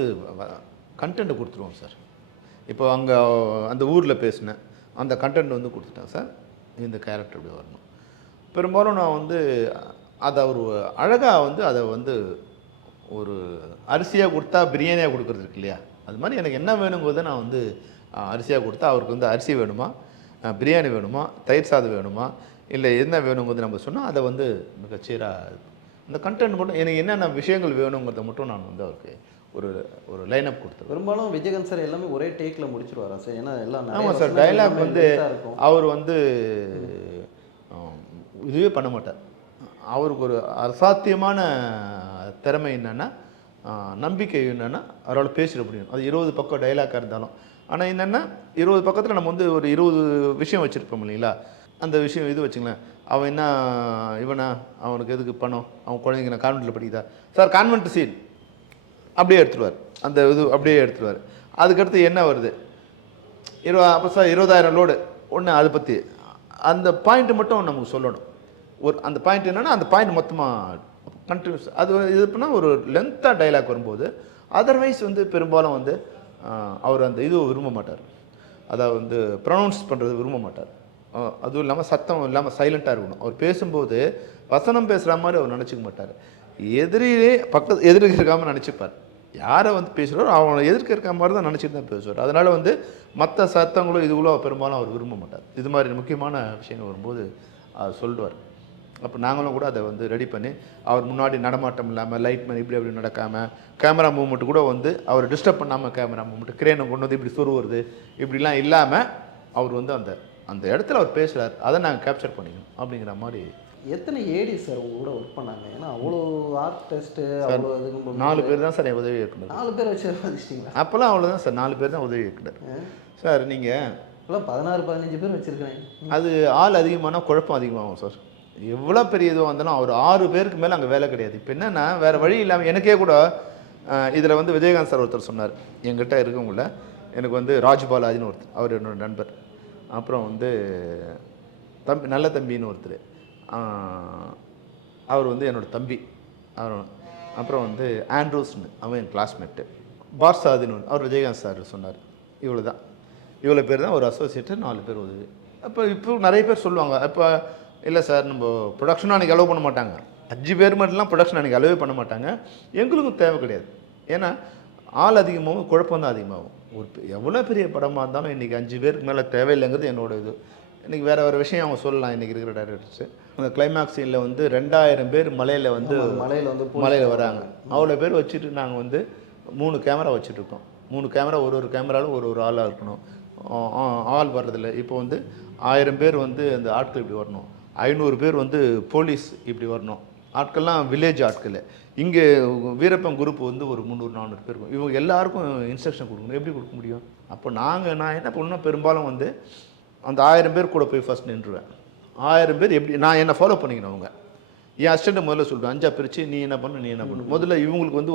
கண்டென்ட் கொடுத்துருவோம் சார். இப்போ அங்கே அந்த ஊரில் பேசினேன், அந்த கண்டென்ட் வந்து கொடுத்துட்டேன் சார். இந்த கேரக்டர் இப்படி வரணும். பெரும்பாலும் நான் வந்து அதை ஒரு அழகாக வந்து அதை வந்து ஒரு அரிசியாக கொடுத்தா பிரியாணியாக கொடுக்குறது இருக்கு இல்லையா, அது மாதிரி எனக்கு என்ன வேணுங்கிறத நான் வந்து அரிசியாக கொடுத்தா அவருக்கு வந்து அரிசி வேணுமா, பிரியாணி வேணுமா, தயிர் சாதம் வேணுமா, இல்லை என்ன வேணுங்கிறது நம்ம சொன்னால் அதை வந்து மிகச்சீராக அந்த கண்டென்ட் மட்டும் எனக்கு என்னென்ன விஷயங்கள் வேணுங்கிறத மட்டும் நான் வந்து அவருக்கு ஒரு லைனப் கொடுத்தேன். பெரும்பாலும் விஜயகாந்த் சார் எல்லாமே ஒரே டேக்கில் முடிச்சிருவாரா சார்? ஏன்னா எல்லாம் ஆமாம் சார், டைலாக் வந்து அவர் வந்து இதுவே பண்ண மாட்டார். அவருக்கு ஒரு அசாத்தியமான திறமை என்னென்னா, நம்பிக்கை என்னென்னா அவரால் பேசிட முடியும். அது 20 பக்கம் டைலாக்காக இருந்தாலும். ஆனால் என்னென்னா 20 பக்கத்தில் நம்ம வந்து ஒரு 20 விஷயம் வச்சுருப்போம் இல்லைங்களா. அந்த விஷயம் இது வச்சுங்களேன், அவன் என்ன இவனா, அவனுக்கு எதுக்கு பணம், அவன் குழந்தைங்க நான் கான்வெண்ட்டில் படிக்குதா சார், கான்வென்ட் சீன் அப்படியே எடுத்துருவார், அந்த இது அப்படியே எடுத்துருவார். அதுக்கடுத்து என்ன வருது, அப்போ சார் 20,000 லோடு ஒன்று, அதை பற்றி அந்த பாயிண்ட்டு மட்டும் நமக்கு சொல்லணும். அந்த பாயிண்ட் என்னென்னா அந்த பாயிண்ட் மொத்தமாக கண்டினியூஸ் அது இது பண்ணால் ஒரு லென்த்தாக டைலாக் வரும்போது, அதர்வைஸ் வந்து பெரும்பாலும் வந்து அவர் அந்த இது விரும்ப மாட்டார். அதாவது வந்து ப்ரொனவுன்ஸ் பண்ணுறது விரும்ப மாட்டார். அதுவும் இல்லாமல் சத்தம் இல்லாமல் சைலண்ட்டாக இருக்கணும். அவர் பேசும்போது வசனம் பேசுகிற மாதிரி அவர் நினச்சிக்க மாட்டார். எதிரிலே எதிர்க்க இருக்காமல் நினச்சிப்பார். யாரை வந்து பேசுகிறாரோ அவனை எதிர்க்க இருக்க மாதிரி தான் நினச்சிட்டு தான் பேசுவார். அதனால் வந்து மற்ற சத்தங்களும் இதுகளோ பெரும்பாலும் அவர் விரும்ப மாட்டார். இது மாதிரி முக்கியமான விஷயங்கள் வரும்போது அவர் சொல்லுவார். அப்போ நாங்களும் கூட அதை வந்து ரெடி பண்ணி அவர் முன்னாடி நடமாட்டம் இல்லாமல் லைட் மேன் இப்படி அப்படி நடக்காமல், கேமரா மூவ்மெண்ட்டு கூட வந்து அவர் டிஸ்டர்ப் பண்ணாமல் கேமரா மூவ்மெண்ட் கிரேனை கொண்டு வந்து இப்படி சொருவுறது இப்படிலாம் இல்லாமல் அவர் வந்து அந்த இடத்துல அவர் பேசுகிறார், அதை நாங்கள் கேப்சர் பண்ணிக்கணும் அப்படிங்கிற மாதிரி. எத்தனை ஏடி சார் உங்க கூட ஒர்க் பண்ணாங்க? ஏன்னா அவ்வளோ ஆர்டிஸ்ட்டு அவ்வளோ இது 4 பேர் தான் சார் என் உதவி இயக்குனர். 4 பேர் வச்சு வச்சுட்டிங்களா? அப்போல்லாம் அவ்வளோதான் சார், 4 பேர் தான் உதவி இயக்குனர் சார். நீங்கள் இப்போலாம் 16-15 பேர் வச்சுருக்கேன். அது ஆள் அதிகமானால் குழப்பம் அதிகமாகும் சார். எவ்வளோ பெரிய இதுவாக இருந்தாலும் அவர் 6 பேருக்கு மேலே அங்கே வேலை கிடையாது. இப்போ என்னென்னா வேறு வழி இல்லாமல் எனக்கே கூட இதில் வந்து விஜயகாந்த் சார் ஒருத்தர் சொன்னார் என்கிட்ட இருக்கவங்கள, எனக்கு வந்து ராஜ்பாலாஜின்னு ஒருத்தர், அவர் என்னோட நண்பர். அப்புறம் வந்து நல்ல தம்பின்னு ஒருத்தர், அவர் வந்து என்னோடய தம்பி. அப்புறம் வந்து ஆண்ட்ரூஸ்னு அவன் என் கிளாஸ்மேட்டு. பார்சாதின்னு அவர் விஜயகாந்த் சார் சொன்னார். இவ்வளோ பேர் தான் ஒரு அசோசியேட்டு, 4 பேர் உதவி. இப்போ நிறைய பேர் சொல்லுவாங்க, இப்போ இல்லை சார் நம்ம ப்ரொடக்ஷனும் அன்றைக்கி அலோவ் பண்ண மாட்டாங்க, 5 பேர் மட்டும்லாம் ப்ரொடக்ஷன் அன்றைக்கி அலோவே பண்ண மாட்டாங்க. எங்களுக்கும் தேவை கிடையாது. ஏன்னா ஆள் அதிகமாகவும் குழப்பம் தான் அதிகமாகும். எவ்வளோ பெரிய படமாக இருந்தாலும் இன்றைக்கி 5 பேருக்கு மேலே தேவையில்லைங்கிறது என்னோட இது. இன்றைக்கி வேறு விஷயம் அவங்க சொல்லலாம். இன்றைக்கி இருக்கிற டைரக்டர்ஸு அந்த கிளைமேக்ஸ் சீனில் வந்து 2000 பேர் மலையில் வராங்க. அவ்வளோ பேர் வச்சுட்டு நாங்கள் வந்து 3 கேமரா வச்சுட்ருக்கோம். 3 கேமரா, ஒரு கேமராவில் ஒரு ஆளாக இருக்கணும். ஆள் வர்றதில்ல. இப்போ வந்து 1000 பேர் வந்து அந்த ஆட்கள் இப்படி வரணும், 500 பேர் வந்து போலீஸ் இப்படி வரணும், ஆட்கள்லாம் வில்லேஜ் ஆட்கள். இங்கே வீரப்பன் குரூப் வந்து ஒரு 300-400 பேர் இருக்கும். இவங்க எல்லாருக்கும் இன்ஸ்ட்ரக்ஷன் கொடுக்கணும். எப்படி கொடுக்க முடியும்? அப்போ நான் என்ன பண்ணணும், பெரும்பாலும் வந்து அந்த 1000 பேர் கூட போய் ஃபஸ்ட் நின்றுவேன். 1000 பேர் எப்படி நான் என்ன ஃபாலோ பண்ணிக்கணும். அவங்க என் அசிஸ்டண்ட்டை முதல்ல சொல்லுவேன், 5ஆ பிரித்து நீ என்ன பண்ணு. முதல்ல இவங்களுக்கு வந்து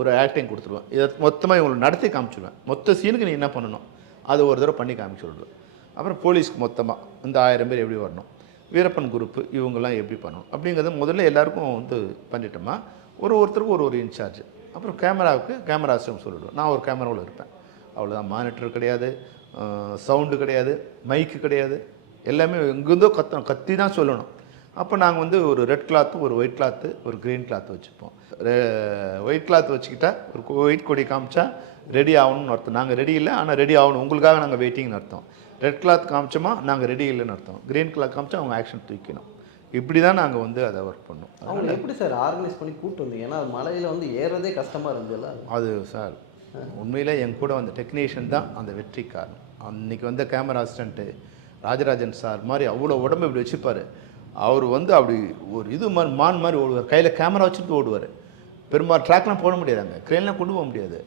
ஒரு ஆக்டிங் கொடுத்துருவேன். இதை மொத்தமாக இவங்களுக்கு நடத்தி காமிச்சிடுவேன். மொத்த சீனுக்கு நீ என்ன பண்ணணும் அது ஒரு தடவை பண்ணி காமிச்சு. அப்புறம் போலீஸ்க்கு மொத்தமாக இந்த 1000 பேர் எப்படி வரணும், வீரப்பன் குரூப்பு இவங்கெல்லாம் எப்படி பண்ணணும் அப்படிங்கிறத முதல்ல எல்லாருக்கும் வந்து பண்ணிட்டோமா. ஒருத்தருக்கும் ஒரு இன்சார்ஜ். அப்புறம் கேமரா சிஸ்டம் சொல்லிவிடுவோம். நான் ஒரு கேமராவில் இருப்பேன். அவ்வளோதான். மானிட்டர் கிடையாது, சவுண்டு கிடையாது, மைக்கு கிடையாது. எல்லாமே எங்கேருந்தோ கத்தி தான் சொல்லணும். அப்போ நாங்கள் வந்து ஒரு ரெட் கிளாத்து, ஒரு ஒயிட் கிளாத்து, ஒரு க்ரீன் கிளாத்து வச்சுப்போம். ஒயிட் கிளாத் வச்சுக்கிட்டா ஒரு ஒயிட் கொடி காமிச்சா ரெடி ஆகணும்னு அர்த்தம். நாங்கள் ரெடி இல்லை, ஆனால் ரெடி ஆகணும், உங்களுக்காக நாங்கள் வெயிட்டிங்னு அர்த்தம். ரெட் கிளாத் காமிச்சோமா நாங்கள் ரெடி இல்லைன்னு அர்த்தம். க்ரீன் கிளாத் காமிச்சா அவங்க ஆக்ஷன் தூக்கணும். இப்படி தான் நாங்கள் வந்து அதை ஒர்க் பண்ணோம். அவங்க எப்படி சார் ஆர்கனைஸ் பண்ணி கூப்பிட்டு வந்தீங்க? ஏன்னா மலையில் வந்து ஏறதே கஷ்டமாக இருந்ததுல்ல. அது சார் உண்மையில் என் கூட வந்த டெக்னீஷியன் தான் அந்த வெற்றி காரணம். அன்றைக்கி வந்த கேமரா அசிஸ்டண்ட்டு ராஜராஜன் சார் மாதிரி அவ்வளோ உடம்பு இப்படி வச்சுப்பார். அவர் வந்து அப்படி ஒரு இது மாதிரி மான் மாதிரி ஓடுவார். கையில் கேமரா வச்சுட்டு ஓடுவார். பெரும்பாலும் ட்ராக்லாம் போட முடியாதாங்க, க்ரெயின்லாம் கொண்டு போக முடியாது.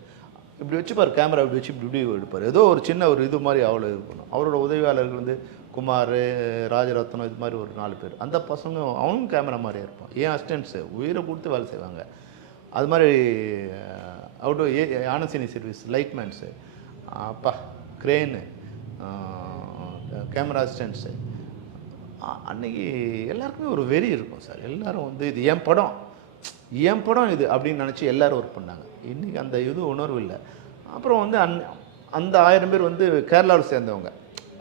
இப்படி வச்சுப்பார், கேமரா இப்படி வச்சு இப்படி எடுப்பார். ஏதோ ஒரு சின்ன ஒரு இது மாதிரி அவ்வளோ இது பண்ணும். அவரோட உதவியாளர்கள் வந்து குமார், ராஜரத்னம், இது மாதிரி ஒரு 4 பேர். அந்த பசங்க அவனும் கேமரா மாதிரியே இருப்பான். ஏன் அசிஸ்டன்ட்ஸு உயிரை கொடுத்து வேலை செய்வாங்க. அது மாதிரி ஆனசினி சர்வீஸ் லைட்மேன்ஸு, அப்பா க்ரெயினு, கேமரா அசிஸ்டன்ட்ஸு. அன்றைக்கி எல்லாருக்குமே ஒரு வெறி இருக்கும் சார். எல்லோரும் வந்து இது என் படம் இது அப்படின்னு நினச்சி எல்லோரும் ஒர்க் பண்ணாங்க. இன்றைக்கி அந்த இது உணர்வு இல்லை. அப்புறம் வந்து அந்த 1000 பேர் வந்து கேரளாவில் சேர்ந்தவங்க.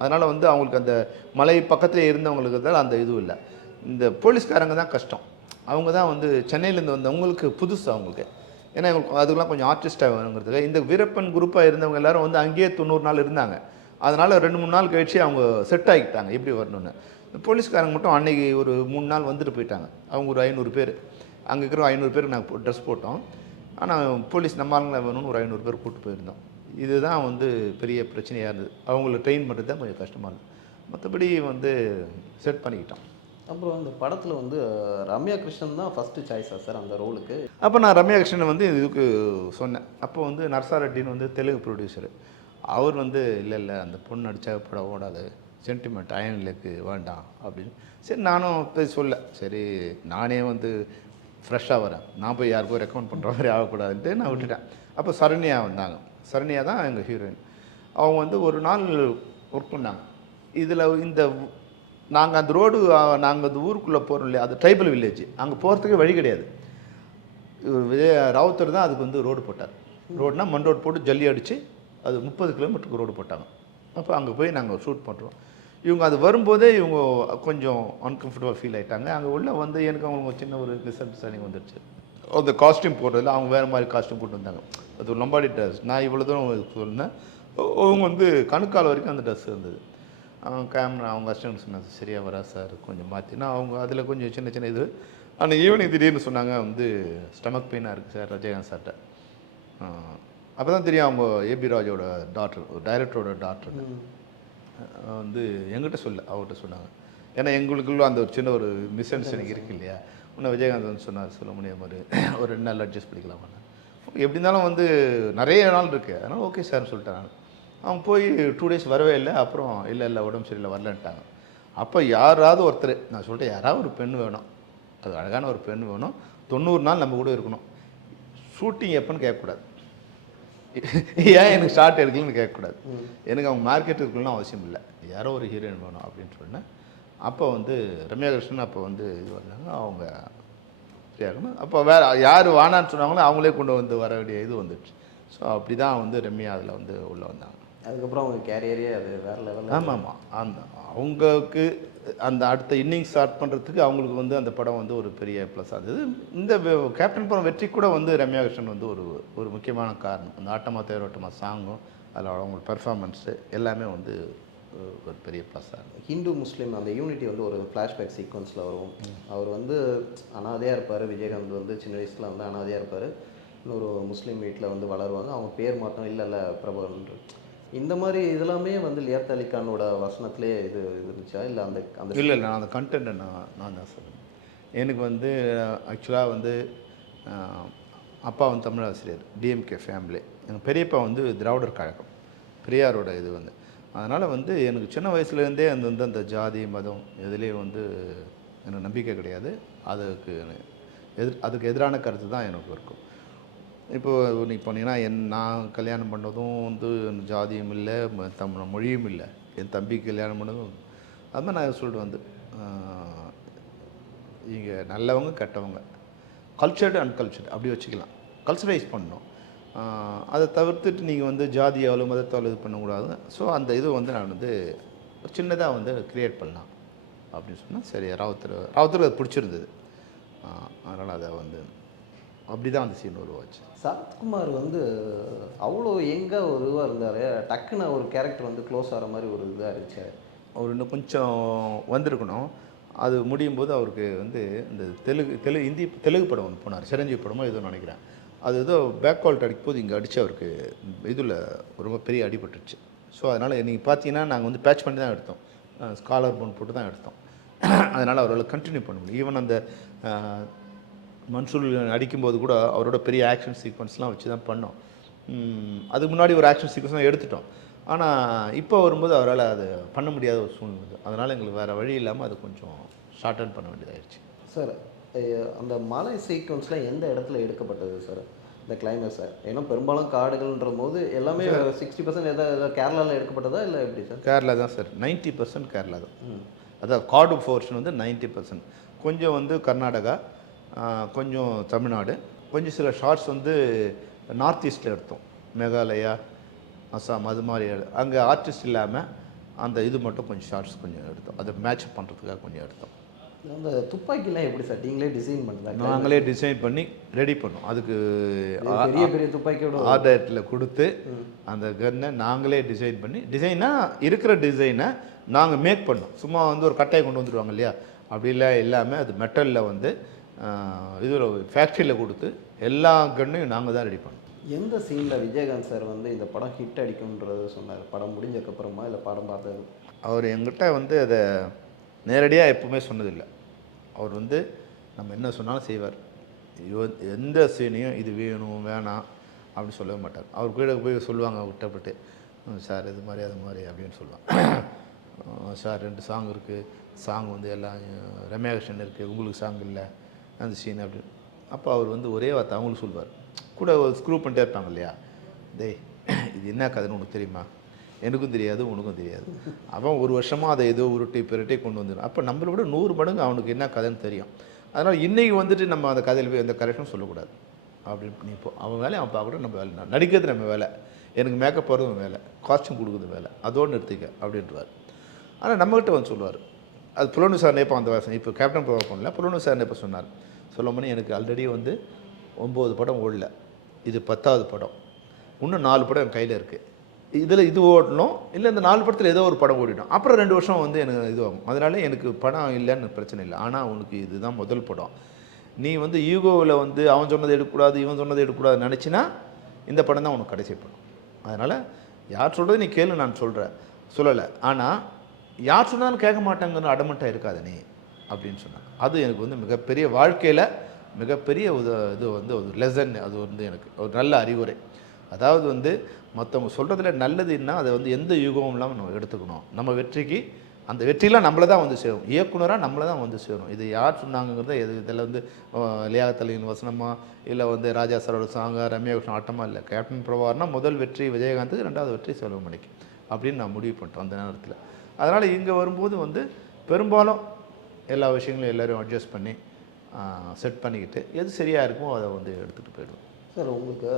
அதனால் வந்து அவங்களுக்கு அந்த மலை பக்கத்தில் இருந்தவங்களுக்கு தான் அந்த இதுவும் இல்லை. இந்த போலீஸ்காரங்க தான் கஷ்டம். அவங்க தான் வந்து சென்னையிலேருந்து வந்தவங்களுக்கு புதுசு அவங்களுக்கு. ஏன்னா இவங்களுக்கு அதுக்கெலாம் கொஞ்சம் ஆர்டிஸ்ட்டாக வேணுங்கிறதுக்கு. இந்த வீரப்பன் குரூப்பாக இருந்தவங்க எல்லோரும் வந்து அங்கேயே 90 நாள் இருந்தாங்க. அதனால் 2-3 நாள் கழிச்சு அவங்க செட் ஆகிட்டாங்க எப்படி வரணும்னு. போலீஸ்காரங்க மட்டும் அன்றைக்கி ஒரு 3 நாள் வந்துட்டு போயிட்டாங்க. அவங்க ஒரு 500 பேர், அங்கே இருக்கிற 500 பேருக்கு நாங்கள் ட்ரெஸ் போட்டோம். ஆனால் போலீஸ் நம்ம ஆளுங்களை வேணும்னு ஒரு 500 பேர் கூப்பிட்டு போயிருந்தோம். இதுதான் வந்து பெரிய பிரச்சனையாக இருந்தது. அவங்கள ட்ரெயின் பண்ணுறது தான் கொஞ்சம் கஷ்டமாக இருந்தது. மற்றபடி வந்து செட் பண்ணிக்கிட்டோம். அப்புறம் அந்த படத்தில் வந்து ரம்யா கிருஷ்ணன் தான் ஃபஸ்ட்டு சாய்ஸா சார் அந்த ரோலுக்கு? அப்போ நான் ரம்யா கிருஷ்ணனை வந்து இதுக்கு சொன்னேன். அப்போ வந்து நர்சாரெட்டின்னு வந்து தெலுங்கு ப்ரொடியூசரு. அவர் வந்து இல்லை அந்த பொண்ணு நடித்தா படம் ஓடாது, சென்டிமெண்ட் அயன் லேக்கு வேண்டாம் அப்படின்னு. சரி நானும் போய் சரி நானே வந்து ஃப்ரெஷ்ஷாக வரேன், நான் போய் யாருக்கும் ரெக்கமெண்ட் பண்ணுற மாதிரி ஆகக்கூடாதுன்ட்டு நான் விட்டுட்டேன். அப்போ சரண்யா வந்தாங்க. சரண்யா தான் எங்கள் ஹீரோயின். அவங்க வந்து ஒரு நாள் ஒர்க் பண்ணாங்க. இதில் நாங்கள் அந்த ரோடு, நாங்கள் அந்த ஊருக்குள்ளே போகிறோம் இல்லையா, அது ட்ரைபல் வில்லேஜ். அங்கே போகிறதுக்கு வழி கிடையாது. விஜய ராவுத்தர் தான் அதுக்கு வந்து ரோடு போட்டார். ரோடுனா மண் ரோடு போட்டு ஜல்லி அடித்து அது 30 கிலோமீட்டருக்கு ரோடு போட்டாங்க. அப்போ அங்கே போய் நாங்கள் ஷூட் பண்ணுறோம். இவங்க அது வரும்போதே இவங்க கொஞ்சம் அன்கம்ஃபர்டபுள் ஃபீல் ஆகிட்டாங்க. அங்கே உள்ள வந்து எனக்கு அவங்களுக்கு சின்ன ஒரு மிஸ் அண்டர்ஸ்டாண்டிங் வந்துடுச்சு. அந்த காஸ்ட்யூம் போடுறதில்ல, அவங்க வேறு மாதிரி காஸ்ட்யூம் போட்டு வந்தாங்க. அது ஒரு லம்பாடி ட்ரெஸ். நான் இவ்வளோ தூரம் சொன்னேன், அவங்க வந்து கணுக்கால் வரைக்கும் அந்த ட்ரெஸ் இருந்தது. அவங்க கேமரா அவங்க அசிஸ்டன்ட் சொன்னாங்க, சரியாக வரா சார் கொஞ்சம் மாற்றினா. அவங்க அதில் கொஞ்சம் சின்ன சின்ன இது. ஆனால் ஈவினிங் திடீர்னு சொன்னாங்க வந்து ஸ்டமக் பெயினாக இருக்குது சார் ரஜினிகாந்த் சார்கிட்ட. அப்போ தான் தெரியும் அவங்க ஏபி ராஜோட டாக்டர், ஒரு டைரக்டரோட டாக்டர் வந்து எங்கிட்ட அவர்கிட்ட சொன்னாங்க. ஏன்னா எங்களுக்குள்ள அந்த ஒரு சின்ன ஒரு மிஸ் அண்டர்ஸ்டாண்டிங் இருக்குது இல்லையா. இன்னும் விஜயகாந்த் வந்து சொன்னார், சொல்ல முடியாத மாதிரி ஒரு 2 நாள் அட்ஜஸ்ட் பண்ணிக்கலாமா. எப்படி இருந்தாலும் வந்து நிறைய நாள் இருக்குது, அதனால் ஓகே சார்னு சொல்லிட்டேன் நான். அவங்க போய் 2 டேஸ் வரவே இல்லை. அப்புறம் இல்லை உடம்பு சரியில்லை வரலன்ட்டாங்க. அப்போ யாராவது ஒருத்தர், நான் சொல்லிட்டேன் யாராவது ஒரு பெண் வேணும், அது அழகான ஒரு பெண் வேணும், 90 நாள் நம்ம கூட இருக்கணும். ஷூட்டிங் எப்போன்னு கேட்கக்கூடாது, ஏன் எனக்கு ஷார்ட் எடுக்கலன்னு கேட்கக்கூடாது, எனக்கு அவங்க மார்க்கெட் இருக்கணும்னு அவசியம் இல்லை, யாரோ ஒரு ஹீரோயின் வேணும் அப்படின்னு சொன்னேன். அப்போ வந்து ரம்யா கிருஷ்ணன் அப்போ வந்து இது வந்தாங்க. அவங்க ஃப்ரீயாகணும். அப்போ வேறு யார் வானான்னு சொன்னாங்களோ அவங்களே கொண்டு வந்து வர வேண்டிய இது வந்துடுச்சு. ஸோ அப்படி தான் வந்து ரம்யா அதில் வந்து உள்ளே வந்தாங்க. அதுக்கப்புறம் அவங்க கேரியரே அது வேறு லெவலில். ஆமாம், அவங்களுக்கு அந்த அடுத்த இன்னிங்ஸ் ஸ்டார்ட் பண்ணுறதுக்கு அவங்களுக்கு வந்து அந்த படம் வந்து ஒரு பெரிய ப்ளஸ் ஆகுது. இந்த கேப்டன் படம் வெற்றி கூட வந்து ரம்யா கிருஷ்ணன் வந்து ஒரு முக்கியமான காரணம். அந்த ஆட்டமா தேரோட்டமா சாங்கும் அதில் அவங்க பெர்ஃபார்மன்ஸு எல்லாமே வந்து ஒரு பெரிய ப்ளஸ் ஆகுது. ஹிந்து முஸ்லீம் அந்த யூனிட்டி வந்து ஒரு ஃப்ளாஷ்பேக் சீக்வன்ஸில் வரும். அவர் வந்து அனாதையாக இருப்பார். விஜயகாந்த் வந்து சின்ன வயசில் வந்து அனாதையாக இருப்பார். இன்னொரு முஸ்லீம் வீட்டில் வந்து வளருவாங்க. அவங்க பேர் மாற்றம் இல்லை பிரபுன்ற இந்த மாதிரி இதெல்லாமே வந்து லியாத் அலி கானோட வசனத்திலே இது இருந்துச்சா இல்லை அந்த இல்லை நான் அந்த கண்டென்ட்டை நான் தான் சொல்லுவேன். எனக்கு வந்து ஆக்சுவலாக வந்து அப்பா வந்து தமிழ் ஆசிரியர், டிஎம்கே ஃபேமிலி. எங்கள் பெரியப்பா வந்து திராவிடர் கழகம், பெரியாரோட இது வந்து. அதனால் வந்து எனக்கு சின்ன வயசுலேருந்தே அந்த வந்து அந்த ஜாதி மதம் எதுலேயும் வந்து எனக்கு நம்பிக்கை கிடையாது. அதுக்கு எதிரான கருத்து தான் எனக்கு இருக்கும். இப்போது நீ போனீங்கன்னா நான் கல்யாணம் பண்ணதும் வந்து ஜாதியும் இல்லை, தமிழ் மொழியும் இல்லை. என் தம்பிக்கு கல்யாணம் பண்ணதும் அது மாதிரி நான் சொல்லிட்டு வந்து இங்கே நல்லவங்க கெட்டவங்க, கல்ச்சர்டு அன்கல்ச்சர்டு அப்படி வச்சுக்கலாம். கல்ச்சரைஸ் பண்ணணும். அதை தவிர்த்துட்டு நீங்கள் வந்து ஜாதியாலோ மதத்தாலோ இது பண்ணக்கூடாது. ஸோ அந்த இது வந்து நான் வந்து சின்னதாக வந்து க்ரியேட் பண்ணலாம் அப்படின்னு சொன்னால் சரி. ராவுத்தருக்கு அது பிடிச்சிருந்தது. அதனால் அதை வந்து அப்படி தான் அந்த சீன் உருவாச்சு. சரத்குமார் வந்து அவ்வளோ எங்காக ஒரு இதுவாக இருந்தார், டக்குன்னு ஒரு கேரக்டர் வந்து க்ளோஸ் ஆகிற மாதிரி ஒரு இதாக இருந்துச்சு. அவர் இன்னும் கொஞ்சம் வந்திருக்கணும். அது முடியும் போது அவருக்கு வந்து இந்த தெலுங்கு படம் ஒன்று போனார், சிரஞ்சீவி படமோ ஏதோ நினைக்கிறேன். அது ஏதோ பேக் கால்ட் அடிக்கும் போது இங்கே அடித்து அவருக்கு இதில் ரொம்ப பெரிய அடிபட்டுருச்சு. ஸோ அதனால் நீங்கள் பார்த்தீங்கன்னா நாங்கள் வந்து பேட்ச் பண்ணி தான் எடுத்தோம், ஸ்காலர் போன் போட்டு தான் எடுத்தோம். அதனால் அவரால் கண்டினியூ பண்ண முடியும். ஈவன் அந்த மன்சூர் அடிக்கும்போது கூட அவரோட பெரிய ஆக்ஷன் சீக்வன்ஸ்லாம் வச்சு தான் பண்ணோம். அதுக்கு முன்னாடி ஒரு ஆக்ஷன் சீக்வன்ஸ்லாம் எடுத்துட்டோம். ஆனால் இப்போ வரும்போது அவரால் அது பண்ண முடியாத ஒரு சூழ்நிலை. அதனால் எங்களுக்கு வேறு வழி இல்லாமல் அது கொஞ்சம் ஷார்ட் அவுட் பண்ண வேண்டியதாகிடுச்சு. சார், அந்த மலை சீக்வன்ஸ்லாம் எந்த இடத்துல எடுக்கப்பட்டது சார், இந்த கிளைமேக்ஸ் சார்? ஏன்னா பெரும்பாலும் காடுகள்ன்ற போது எல்லாமே 60% எதாவது கேரளாவில் எடுக்கப்பட்டதா இல்லை எப்படி சார்? கேரளா தான் சார், 90% கேரளா தான். அதாவது காடு போர்ஷன் வந்து 90%, கொஞ்சம் வந்து கர்நாடகா, கொஞ்சம் தமிழ்நாடு, கொஞ்சம் சில ஷார்ட்ஸ் வந்து நார்த் ஈஸ்ட்டில் எடுத்தோம், மேகாலயா, அசாம், அது மாதிரி. அங்கே ஆர்டிஸ்ட் இல்லாமல் அந்த இது மட்டும் கொஞ்சம் ஷார்ட்ஸ் கொஞ்சம் எடுத்தோம், அதை மேட்ச் பண்ணுறதுக்காக கொஞ்சம் எடுத்தோம். அந்த துப்பாக்கிலாம் எப்படி சார் நீங்களே டிசைன் பண்ணுறாங்க? நாங்களே டிசைன் பண்ணி ரெடி பண்ணோம். அதுக்கு பெரிய பெரிய துப்பாக்கியோட ஆர்டரில் கொடுத்து அந்த கன்னை நாங்களே டிசைன் பண்ணி, இருக்கிற டிசைனை நாங்கள் மேக் பண்ணோம். சும்மா வந்து ஒரு கட்டையை கொண்டு வந்துடுவாங்க இல்லையா, அப்படி இல்லை, எல்லாமே அது மெட்டலில் வந்து இதில் ஃபேக்ட்ரியில் கொடுத்து எல்லா கன்னையும் நாங்கள் தான் ரெடி பண்ணோம். எந்த சீனில் விஜயகாந்த் சார் வந்து இந்த படம் ஹிட் அடிக்கும்ன்றது சொன்னார்? படம் முடிஞ்சக்கப்புறமா இல்லை படம் பார்த்தது? அவர் எங்கிட்ட வந்து அதை நேரடியாக எப்பவுமே சொன்னதில்லை. அவர் வந்து நம்ம என்ன சொன்னாலும் செய்வார். எந்த சீனையும் இது வேணும் வேணாம் அப்படின்னு சொல்லவே மாட்டார். அவர் கூட போய் சொல்லுவாங்க விட்டப்பட்டு, சார் இது மாதிரி அது மாதிரி அப்படின்னு சொல்லுவாங்க. சார் 2 சாங் இருக்குது, சாங் வந்து எல்லாம் ரம்யாகிருஷ்ணன் இருக்குது, உங்களுக்கு சாங் இல்லை அந்த சீன் அப்படின்னு. அப்போ அவர் வந்து ஒரே வார்த்தை அவங்களுக்கு சொல்லுவார். கூட ஸ்க்ரூ பண்ணிட்டே இருப்பாங்க இல்லையா, டேய் இது என்ன கதைன்னு உனக்கு தெரியுமா? எனக்கும் தெரியாது, உனக்கும் தெரியாது. அவன் ஒரு வருஷமாக அதை ஏதோ உருட்டி பெருட்டி கொண்டு வந்துடும். அப்போ நம்மளை விட 100 மடங்கு அவனுக்கு என்ன கதைன்னு தெரியும். அதனால் இன்றைக்கி வந்துட்டு நம்ம அந்த கதையில் போய் எந்த கரெக்ஷனும் சொல்லக்கூடாது அப்படின்னு. இப்போ அவன் வேலையை அவன் பார்க்கக்கூட நம்ம வேலை, நடிக்கிறது நம்ம வேலை, எனக்கு மேக்கப் போகிறது வேலை, காஸ்டியூம் கொடுக்குறது வேலை, அதோடு நிறுத்திக்க அப்படின்றார். ஆனால் நம்மகிட்ட வந்து சொல்லுவார். அது புலனு சார் நேப்பா அந்த வாசனை இப்போ கேப்டன் ப்ரோ பண்ணல, புலனு சார் நேப்பா சொன்னார். சொல்லப்போனால் எனக்கு ஆல்ரெடி வந்து 9 படம் ஓடல, இது 10வது படம், இன்னும் 4 படம் என் கையில் இருக்குது. இதில் இது ஓடணும், இல்லை இந்த 4 படத்தில் ஏதோ ஒரு படம் ஓடிடும், அப்புறம் 2 வருஷம் வந்து எனக்கு இதுவாகும். அதனால எனக்கு படம் இல்லைன்னு பிரச்சனை இல்லை. ஆனால் உனக்கு இதுதான் முதல் படம், நீ வந்து ஈகோவில் வந்து அவன் சொன்னதை எடுக்கக்கூடாது இவன் சொன்னதை எடுக்கக்கூடாது நினச்சின்னா இந்த படம் தான் உனக்கு கடைசி படம். அதனால் யார் சொல்கிறது நீ கேளு, நான் சொல்லலை. ஆனால் யார் சொன்னாலும் கேட்க மாட்டாங்கன்னு அடமெண்ட்டாக இருக்காது நீ அப்படின்னு சொன்னாங்க. அது எனக்கு வந்து மிகப்பெரிய வாழ்க்கையில் மிகப்பெரிய இது வந்து ஒரு லெசன். அது வந்து எனக்கு ஒரு நல்ல அறிவுரை. அதாவது வந்து மற்றவங்க சொல்கிறதுல நல்லதுன்னா அதை வந்து எந்த யுகமும் இல்லாமல் நம்ம எடுத்துக்கணும். நம்ம வெற்றிக்கு அந்த வெற்றிலாம் நம்மளை தான் வந்து சேரும், இயக்குனராக நம்மளை தான் வந்து சேரும். இது யார் சொன்னாங்கிறத இதில் வந்து லியாகத் வசனமா இல்லை வந்து ராஜா சாரோட சாங்கா ரம்யாகிருஷ்ணன் ஆட்டமா இல்லை. கேப்டன் பிரபாகரனா முதல் வெற்றி விஜயகாந்துக்கு, 2வது வெற்றி செல்வமணிக்கு அப்படின்னு நான் முடிவு பண்ணிட்டோம் அந்த நேரத்தில். அதனால் இங்கே வரும்போது வந்து பெரும்பாலும் எல்லா விஷயங்களும் எல்லோரும் அட்ஜஸ்ட் பண்ணி செட் பண்ணிக்கிட்டு எது சரியாக இருக்குமோ அதை வந்து எடுத்துகிட்டு போயிடுவோம். சார், உங்களுக்கு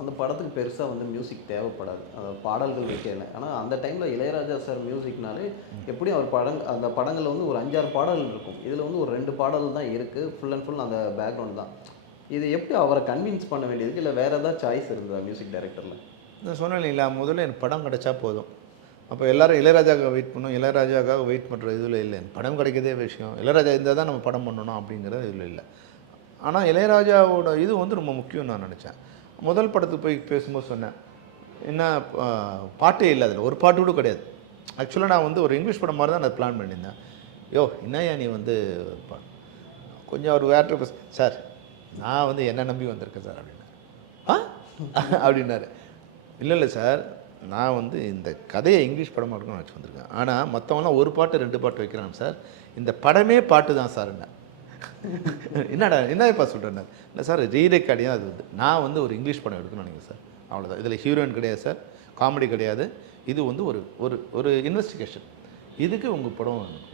அந்த படத்துக்கு பெருசாக வந்து மியூசிக் தேவைப்படாது, பாடல்கள் வைக்கல. ஆனால் அந்த டைமில் இளையராஜா சார் மியூசிக்னாலே எப்படியும் அவர் அந்த படங்களில் வந்து ஒரு 5-6 பாடல்கள் இருக்கும். இதில் வந்து ஒரு 2 பாடல் தான் இருக்குது, ஃபுல் அண்ட் ஃபுல் அந்த பேக்ரவுண்ட் தான். இது எப்படி அவரை கன்வின்ஸ் பண்ண வேண்டியதுக்கு, இல்லை வேறு ஏதாவது சாய்ஸ் இருந்ததா மியூசிக் டைரக்டரில்? நான் சொன்னேன் இல்லைங்களா, முதல்ல எனக்கு படம் கிடைச்சா போதும். அப்போ எல்லோரும் இளையராஜாவுக்கு வெயிட் பண்ணோம், இளையராஜாவுக்காக வெயிட் பண்ணுற இதில் இல்லை. படம் கிடைக்கிறதே விஷயம், இளையராஜா இருந்தால் தான் நம்ம படம் பண்ணணும் அப்படிங்கிறது இதில் இல்லை. ஆனால் இளையராஜாவோட இது வந்து ரொம்ப முக்கியம் நான் நினச்சேன். முதல் படத்துக்கு போய் பேசும்போது சொன்னேன், என்ன பாட்டே இல்லை, அதில் ஒரு பாட்டு கூட கிடையாது. ஆக்சுவலாக நான் வந்து ஒரு இங்கிலீஷ் படம் மாதிரி தான் நான் பிளான் பண்ணியிருந்தேன். என்னையா நீ வந்து கொஞ்சம் அவர் வேற சார் நான் வந்து என்ன நம்பி வந்திருக்கேன் சார் அப்படின்னா அப்படின்னாரு. இல்லை சார், நான் வந்து இந்த கதையை இங்கிலீஷ் படமாக இருக்குன்னு வச்சு வந்திருக்கேன். ஆனால் மற்றவங்களாம் ஒரு பாட்டு 2 பாட்டு வைக்கிறாங்க சார், இந்த படமே பாட்டு தான் சார். என்னடா என்னப்பா சொல்கிறேன்? இல்லை சார், ரீரெக்கார்டியாக அது வந்து நான் வந்து ஒரு இங்கிலீஷ் படம் எடுக்கணும்னு நினைக்கிறேன் சார், அவ்வளோதான். இதில் ஹீரோயின் கிடையாது சார், காமெடி கிடையாது, இது வந்து ஒரு ஒரு ஒரு இன்வெஸ்டிகேஷன், இதுக்கு உங்கள் படம் வேணும்.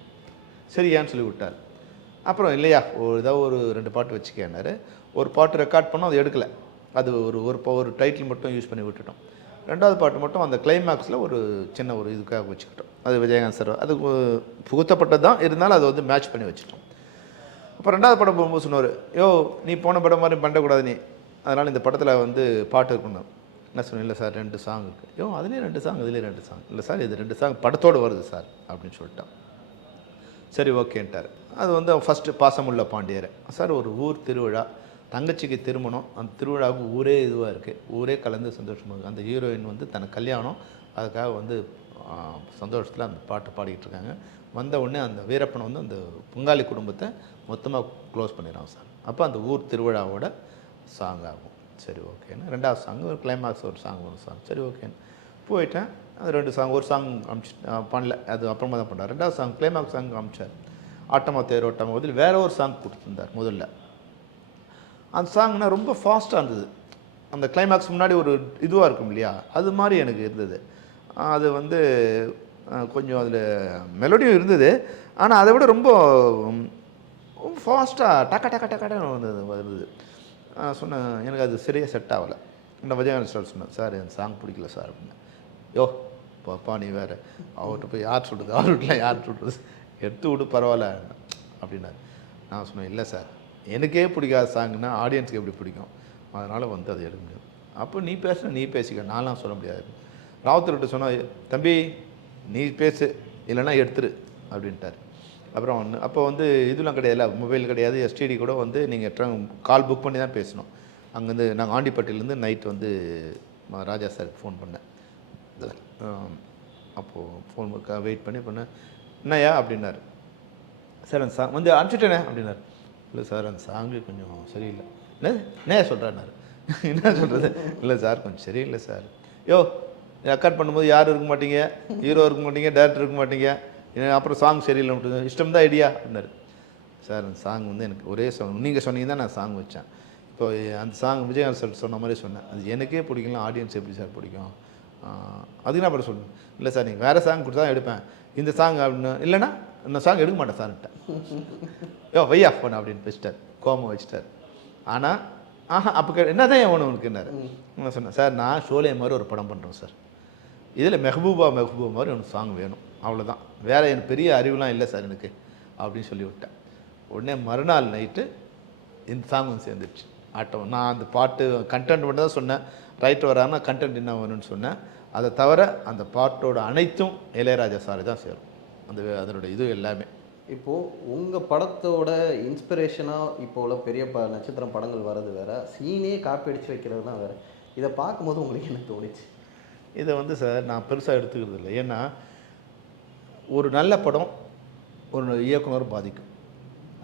சரி ஏன்னு சொல்லி விட்டார். அப்புறம் இல்லையா ஏதாவது ஒரு 2 பாட்டு வச்சுக்கேன்னாரு. ஒரு பாட்டு ரெக்கார்ட் பண்ணோம், அது எடுக்கலை. அது ஒரு டைட்டில் மட்டும் யூஸ் பண்ணி விட்டுட்டோம். 2வது பாட்டு மட்டும் அந்த கிளைமேக்ஸில் ஒரு சின்ன ஒரு இதுக்காக வச்சுக்கிட்டோம். அது விஜயகாந்த் சார் அது புகுத்தப்பட்டது தான், இருந்தாலும் அதை வந்து மேட்ச் பண்ணி வச்சுட்டோம். அப்போ 2வது படம் போகும்போது சொன்னார், யோ நீ போன படம் மாதிரி பண்ணக்கூடாது நீ, அதனால் இந்த படத்தில் வந்து பாட்டு இருக்கணும். என்ன சொன்னேன்? இல்லை சார் 2 சாங் இருக்குது. யோ அதுலேயும் 2 சாங், இதுலேயும் 2 சாங். இல்லை சார் இது 2 சாங் படத்தோடு வருது சார் அப்படின்னு சொல்லிட்டான். சரி ஓகேன்ட்டார். அது வந்து ஃபஸ்ட்டு பாசமுள்ள பாண்டியர் சார், ஒரு ஊர் திருவிழா, தங்கச்சிக்கு திருமணம், அந்த திருவிழாவுக்கு ஊரே இதுவாக இருக்குது, ஊரே கலந்து சந்தோஷமாக இருக்குது. அந்த ஹீரோயின் வந்து தனக்கு கல்யாணம், அதுக்காக வந்து சந்தோஷத்தில் அந்த பாட்டு பாடிக்கிட்டு இருக்காங்க. வந்த உடனே அந்த வீரப்பனை வந்து அந்த பங்காளி குடும்பத்தை மொத்தமாக க்ளோஸ் பண்ணிடுறான் சார். அப்போ அந்த ஊர் திருவிழாவோட சாங் ஆகும். சரி ஓகேன்னு 2வது சாங் ஒரு கிளைமேக்ஸ் ஒரு சாங் வரும் சார். சரி ஓகேன்னு போயிட்டேன். அது 2 சாங், ஒரு சாங் பண்ணல, அது அப்புறமா தான் பண்ணார். 2வது சாங் கிளைமேக்ஸ் சாங் காமிச்சார். ஆட்டமா தேரோட்டமா பதில் வேற ஒரு சாங் கொடுத்துருந்தார் முதல்ல. அந்த சாங்னா ரொம்ப ஃபாஸ்ட்டாக இருந்தது. அந்த கிளைமேக்ஸ் முன்னாடி ஒரு இதுவாக இருக்கும் இல்லையா, அது மாதிரி எனக்கு இருந்தது. அது வந்து கொஞ்சம் அதில் மெலோடியும் இருந்தது, ஆனால் அதை விட ரொம்ப ஃபாஸ்ட்டாக டக்கன்னு இருந்தது. சொன்னேன், எனக்கு அது சரியாக செட் ஆகலை. இந்த விஜயகாந்த் சார் சொன்னேன், சார் என் சாங் பிடிக்கல சார் அப்படின்னு. யோ பாப்பா நீ வேறு, அவர்கிட்ட போய் யார் சொல்கிறது, அவர் வீட்டில் யார் சொல்கிறது, எடுத்து விடு பரவாயில்ல அப்படின்னாரு. நான் சொன்னேன், இல்லை சார் எனக்கே பிடிக்காத சாங்குன்னா ஆடியன்ஸுக்கு எப்படி பிடிக்கும், அதனால் வந்து அதை எடுக்க முடியாது. அப்போ நீ பேசுன நீ பேசிக்க, நான்லாம் சொல்ல முடியாது. ராவுத்தர்கிட்ட சொன்னால், தம்பி நீ பேசு இல்லைன்னா எடுத்துரு அப்படின்ட்டார். அப்புறம் அப்போ வந்து இதெல்லாம் கிடையாதுல்ல, மொபைல் கிடையாது, எஸ்டிடி கூட வந்து நீங்கள் கால் புக் பண்ணி தான் பேசணும். அங்கேருந்து நாங்கள் ஆண்டிப்பட்டியிலேருந்து நைட் வந்து ராஜா சாருக்கு ஃபோன் பண்ணேன். அப்போது ஃபோன் வெயிட் பண்ணேன். என்னையா அப்படின்னாரு. சார் அந்த சாங் வந்து அனுப்பிச்சிட்டேனே அப்படின்னாரு. இல்லை சார் அந்த சாங்கு கொஞ்சம் சரியில்லை. என்ன சொல்கிறாரு? என்ன சொல்கிறது? இல்லை சார் கொஞ்சம் சரியில்லை சார். யோ ரெக்கார்ட் பண்ணும்போது யாரும் இருக்க மாட்டீங்க, ஹீரோ இருக்க மாட்டீங்க, டேரக்டர் இருக்க மாட்டீங்க, அப்புறம் சாங் சரியில்லை மட்டும் இஷ்டம் தான் ஐடியா அப்படின்னாரு. சார் அந்த சாங் வந்து எனக்கு ஒரே சாங், நீங்கள் சொன்னீங்க தான் நான் சாங் வச்சேன். இப்போ அந்த சாங் விஜயகாந்த் சார் சொன்ன மாதிரி சொன்னேன், அது எனக்கே பிடிக்கலாம், ஆடியன்ஸ் எப்படி சார் பிடிக்கும், அதுக்கு நான் அப்புறம் சொல்லணும். இல்லை சார் நீங்கள் வேறு சாங் கொடுத்தா தான் எடுப்பேன், இந்த சாங் அப்படின்னு இல்லைன்னா இந்த சாங் எடுக்க மாட்டேன் சார்ன்ட்டேன். யோ வையா ஃபோன் அப்படின்னு வச்சுட்டார், கோமம் வச்சுட்டார். ஆனால் அப்போ என்ன தான் ஒன்று உனக்குன்னாரு. நான் சொன்னேன், சார் நான் ஷோலே மாதிரி ஒரு படம் பண்ணுறேன் சார், இதில் மெஹபூபா மாதிரி எனக்கு சாங் வேணும், அவ்வளோதான், வேறு எனக்கு பெரிய அறிவுலாம் இல்லை சார் எனக்கு அப்படின்னு சொல்லி விட்டேன். உடனே மறுநாள் நைட்டு இந்த சாங் வந்து சேர்ந்துருச்சு ஆட்டம். நான் அந்த பாட்டு கண்டென்ட் மட்டும் தான் சொன்னேன், ரைட்டர் வராங்கன்னா கண்டென்ட் என்ன வேணும்னு சொன்னேன். அதை தவிர அந்த பாட்டோட அனைத்தும் இளையராஜா சார் தான் சேரும், அதனோட இது எல்லாமே. இப்போது உங்கள் படத்தோட இன்ஸ்பிரேஷனாக இப்போ உள்ள பெரிய நட்சத்திரம் படங்கள் வர்றது வேறு, சீனே காப்பி அடித்து வைக்கிறது தான் வேறு. இதை பார்க்கும்போது உங்களுக்கு என்ன தோணுச்சு? இதை வந்து சார் நான் பெருசாக எடுத்துக்கிறது இல்லை. ஏன்னா ஒரு நல்ல படம் ஒரு இயக்குனர் பாதிக்கும்.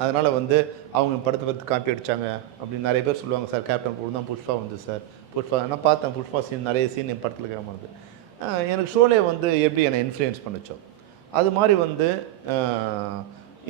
அதனால் வந்து அவங்க படத்தை பார்த்து காப்பி அடித்தாங்க அப்படின்னு நிறைய பேர் சொல்லுவாங்க. சார் கேப்டன் போடு தான் புஷ்பா வந்து சார், புஷ்பா நான் பார்த்தேன், புஷ்பா சீன் நிறைய சீன் என் படத்தில் கேட்கும்போது எனக்கு ஷோலே வந்து எப்படி என்னை இன்ஃப்ளூயன்ஸ் பண்ணிச்சோ அது மாதிரி வந்து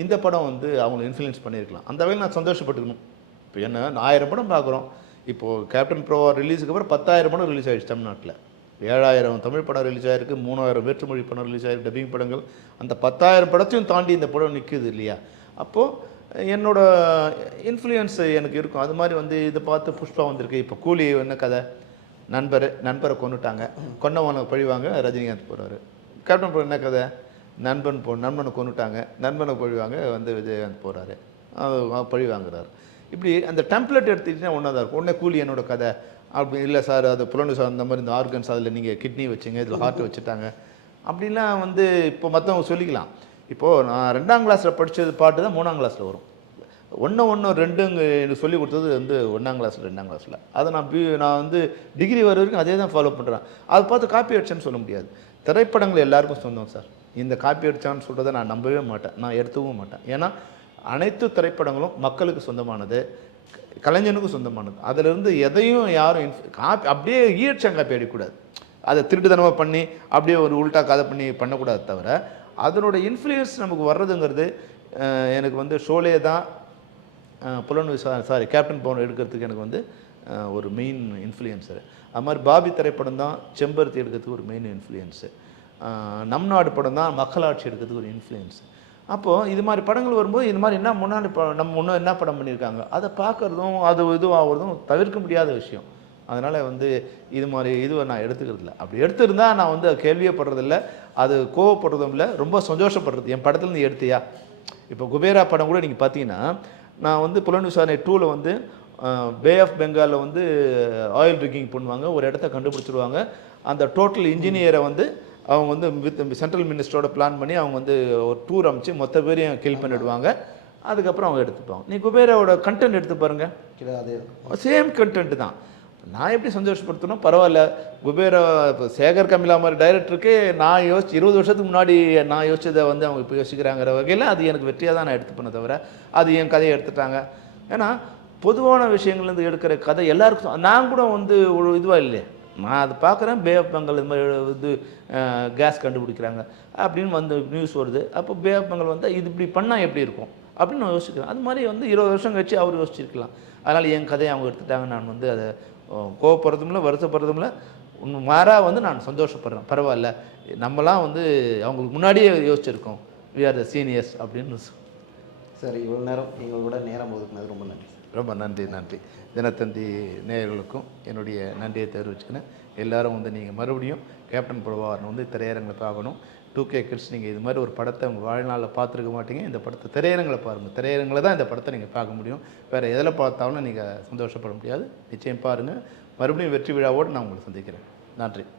இந்த படம் வந்து அவங்களை இன்ஃப்ளூயன்ஸ் பண்ணியிருக்கலாம். அந்த வகையில் நான் சந்தோஷப்பட்டுக்கணும். இப்போ என்ன 1000 படம் பார்க்குறோம், இப்போது கேப்டன் ப்ரோ ரிலீஸுக்கு அப்புறம் 10,000 படம் ரிலீஸ் ஆகிடுச்சு தமிழ்நாட்டில். 7,000 தமிழ் படம் ரிலீஸ் ஆகிருக்கு, 3,000 வேற்றுமொழி படம் ரிலீஸ் ஆகிருக்கு, டப்பிங் படங்கள். அந்த 10,000 படத்தையும் தாண்டி இந்த படம் நிற்குது இல்லையா. அப்போது என்னோடய இன்ஃப்ளூயன்ஸ் எனக்கு இருக்கும். அது மாதிரி வந்து இதை பார்த்து புஷ்பா வந்திருக்கு. இப்போ கூலி என்ன கதை, நண்பரை கொண்டுட்டாங்க, கொன்னவனை பழிவாங்க, ரஜினிகாந்த் போகிறாரு. கேப்டன் ப்ரோ என்ன கதை, நண்பனை கொண்டுட்டாங்க, நண்பனை பழிவாங்க, வந்து விஜயகாந்த் போகிறாரு, பழி வாங்குறாரு. இப்படி அந்த டெம்ப்ளேட் எடுத்துக்கிட்டிங்கன்னா ஒன்றா தான் இருக்கும். உடனே கூலி என்னோட கதை அப்படி இல்லை சார், அது புலனு சார் அந்த மாதிரி இந்த ஆர்கன்ஸ் அதில் நீங்கள் கிட்னி வச்சுங்க, இதில் ஹார்ட் வச்சுட்டாங்க அப்படின்லாம் வந்து இப்போ மற்றவங்க சொல்லிக்கலாம். இப்போது நான் 2ஆம் கிளாஸில் படித்தது பாட்டு தான் 3ஆம் கிளாஸில் வரும். 1 1 2 எனக்கு சொல்லி கொடுத்தது வந்து 1ஆம் கிளாஸில் 2ஆம் கிளாஸில். அதை நான் வந்து டிகிரி வர வரைக்கும் அதே தான் ஃபாலோ பண்ணுறேன். அதை பார்த்து காப்பி அடிச்சேன்னு சொல்ல முடியாது. திரைப்படங்கள் எல்லாருக்கும் சொந்தம் சார். இந்த காப்பி அடித்தான்னு சொல்கிறத நான் நம்பவே மாட்டேன், நான் எடுத்துக்கவும் மாட்டேன். ஏன்னா அனைத்து திரைப்படங்களும் மக்களுக்கு சொந்தமானது, கலைஞனுக்கும் சொந்தமானது. அதிலிருந்து எதையும் யாரும் காப்பி அப்படியே ஈழச்சம் காப்பி அடிக்கக்கூடாது. அதை திருட்டுத்தனமாக பண்ணி அப்படியே ஒரு உல்ட்டா கதை பண்ணி பண்ணக்கூடாது தவிர, அதனோட இன்ஃப்ளூயன்ஸ் நமக்கு வர்றதுங்கிறது எனக்கு வந்து ஷோலே தான் கேப்டன் பவன் எடுக்கிறதுக்கு எனக்கு வந்து ஒரு மெயின் இன்ஃப்ளூயன்சர். அது மாதிரி பாபி திரைப்படம் தான் செம்பருத்தி எடுக்கிறதுக்கு ஒரு மெயின் இன்ஃப்ளூயன்ஸு. நம் நாடு படம் தான் மக்களாட்சி எடுக்கிறதுக்கு ஒரு இன்ஃப்ளூயன்ஸ். அப்போது இது மாதிரி படங்கள் வரும்போது இது மாதிரி என்ன முன்னாடி நம்ம முன்னே என்ன படம் பண்ணியிருக்காங்க அதை பார்க்குறதும் அது இதுவாகிறதும் தவிர்க்க முடியாத விஷயம். அதனால் வந்து இது மாதிரி இதுவை நான் எடுத்துக்கிறதில்ல. அப்படி எடுத்திருந்தால் நான் வந்து கேள்வியே படுறதில்ல, அது கோவப்படுறதும் இல்லை, ரொம்ப சந்தோஷப்படுறது. என் படத்துலேருந்து எடுத்தியா? இப்போ குபேரா படம் கூட நீங்கள் பார்த்தீங்கன்னா, நான் வந்து புலன் விசாரணை 2ல் வந்து பே ஆஃப் பெங்காலில் வந்து ஆயில் ட்ரிக்கிங் பண்ணுவாங்க, ஒரு இடத்த கண்டுபிடிச்சிடுவாங்க. அந்த டோட்டல் இன்ஜினியரை வந்து அவங்க வந்து வித் சென்ட்ரல் மினிஸ்டரோட பிளான் பண்ணி அவங்க வந்து ஒரு டூர் அமைச்சு மொத்த பேரையும் கில் பண்ணிவிடுவாங்க. அதுக்கப்புறம் அவங்க எடுத்துப்பாங்க. நீ குபேராவோட கண்டென்ட் எடுத்து பாருங்கள், அது சேம் கண்டென்ட் தான். நான் எப்படி சந்தோஷப்படுத்தணும், பரவாயில்ல. குபேரா இப்போ சேகர் கமிலா மாதிரி டைரக்டருக்கு நான் 20 வருஷத்துக்கு முன்னாடி நான் யோசிச்சதை வந்து அவங்க இப்போ யோசிக்கிறாங்கிற வகையில் அது எனக்கு வெற்றியாக தான் நான் எடுத்துப்பேனே தவிர, அது என் கதையை எடுத்துட்டாங்க. ஏன்னா பொதுவான விஷயங்கள்லேருந்து எடுக்கிற கதை எல்லாருக்கும் நான் கூட வந்து ஒரு இதுவாக இல்லையே, நான் அது பார்க்குறேன். பே ஆஃப் பெங்கால் இது மாதிரி இது கேஸ் கண்டுபிடிக்கிறாங்க அப்படின்னு வந்து நியூஸ் வருது. அப்போ பே ஆஃப் பெங்கால் வந்தால் இது இப்படி பண்ணால் எப்படி இருக்கும் அப்படின்னு நான் யோசிக்கிறேன். அது மாதிரி வந்து 20 வருஷம் கழிச்சு அவர் யோசிச்சிருக்கலாம். அதனால் என் கதையை அவங்க எடுத்துட்டாங்க. நான் வந்து அதை கோவப்படுறதும் இல்லை, வருத்தப்படுறதும் இல்லை, இன்னும் மாறாக வந்து நான் சந்தோஷப்படுறேன். பரவாயில்ல, நம்மலாம் வந்து அவங்களுக்கு முன்னாடியே யோசிச்சிருக்கோம், வி ஆர் த சீனியர்ஸ் அப்படின்னு. சரி, இவ்வளோ நேரம் எங்களோட நேரம் ஒதுக்குனது ரொம்ப நன்றி. ரொம்ப நன்றி. தினத்தந்தி நேயர்களுக்கும் என்னுடைய நன்றியை தெரிவிச்சுக்கிறேன். எல்லோரும் வந்து நீங்கள் மறுபடியும் கேப்டன் பிரபாகரன் வந்து திரையரங்களை பார்க்கணும். 2K கிட்ஸ் நீங்கள் இது மாதிரி ஒரு படத்தை உங்கள் வாழ்நாளில் பார்த்துருக்க மாட்டீங்க. இந்த படத்தை திரையரங்களை பாருங்கள். திரையரங்களை தான் இந்த படத்தை நீங்கள் பார்க்க முடியும். வேறு எதில் பார்த்தாலும் நீங்கள் சந்தோஷப்பட முடியாது. நிச்சயம் பாருங்கள். மறுபடியும் வெற்றி விழாவோடு நான் உங்களை சந்திக்கிறேன். நன்றி.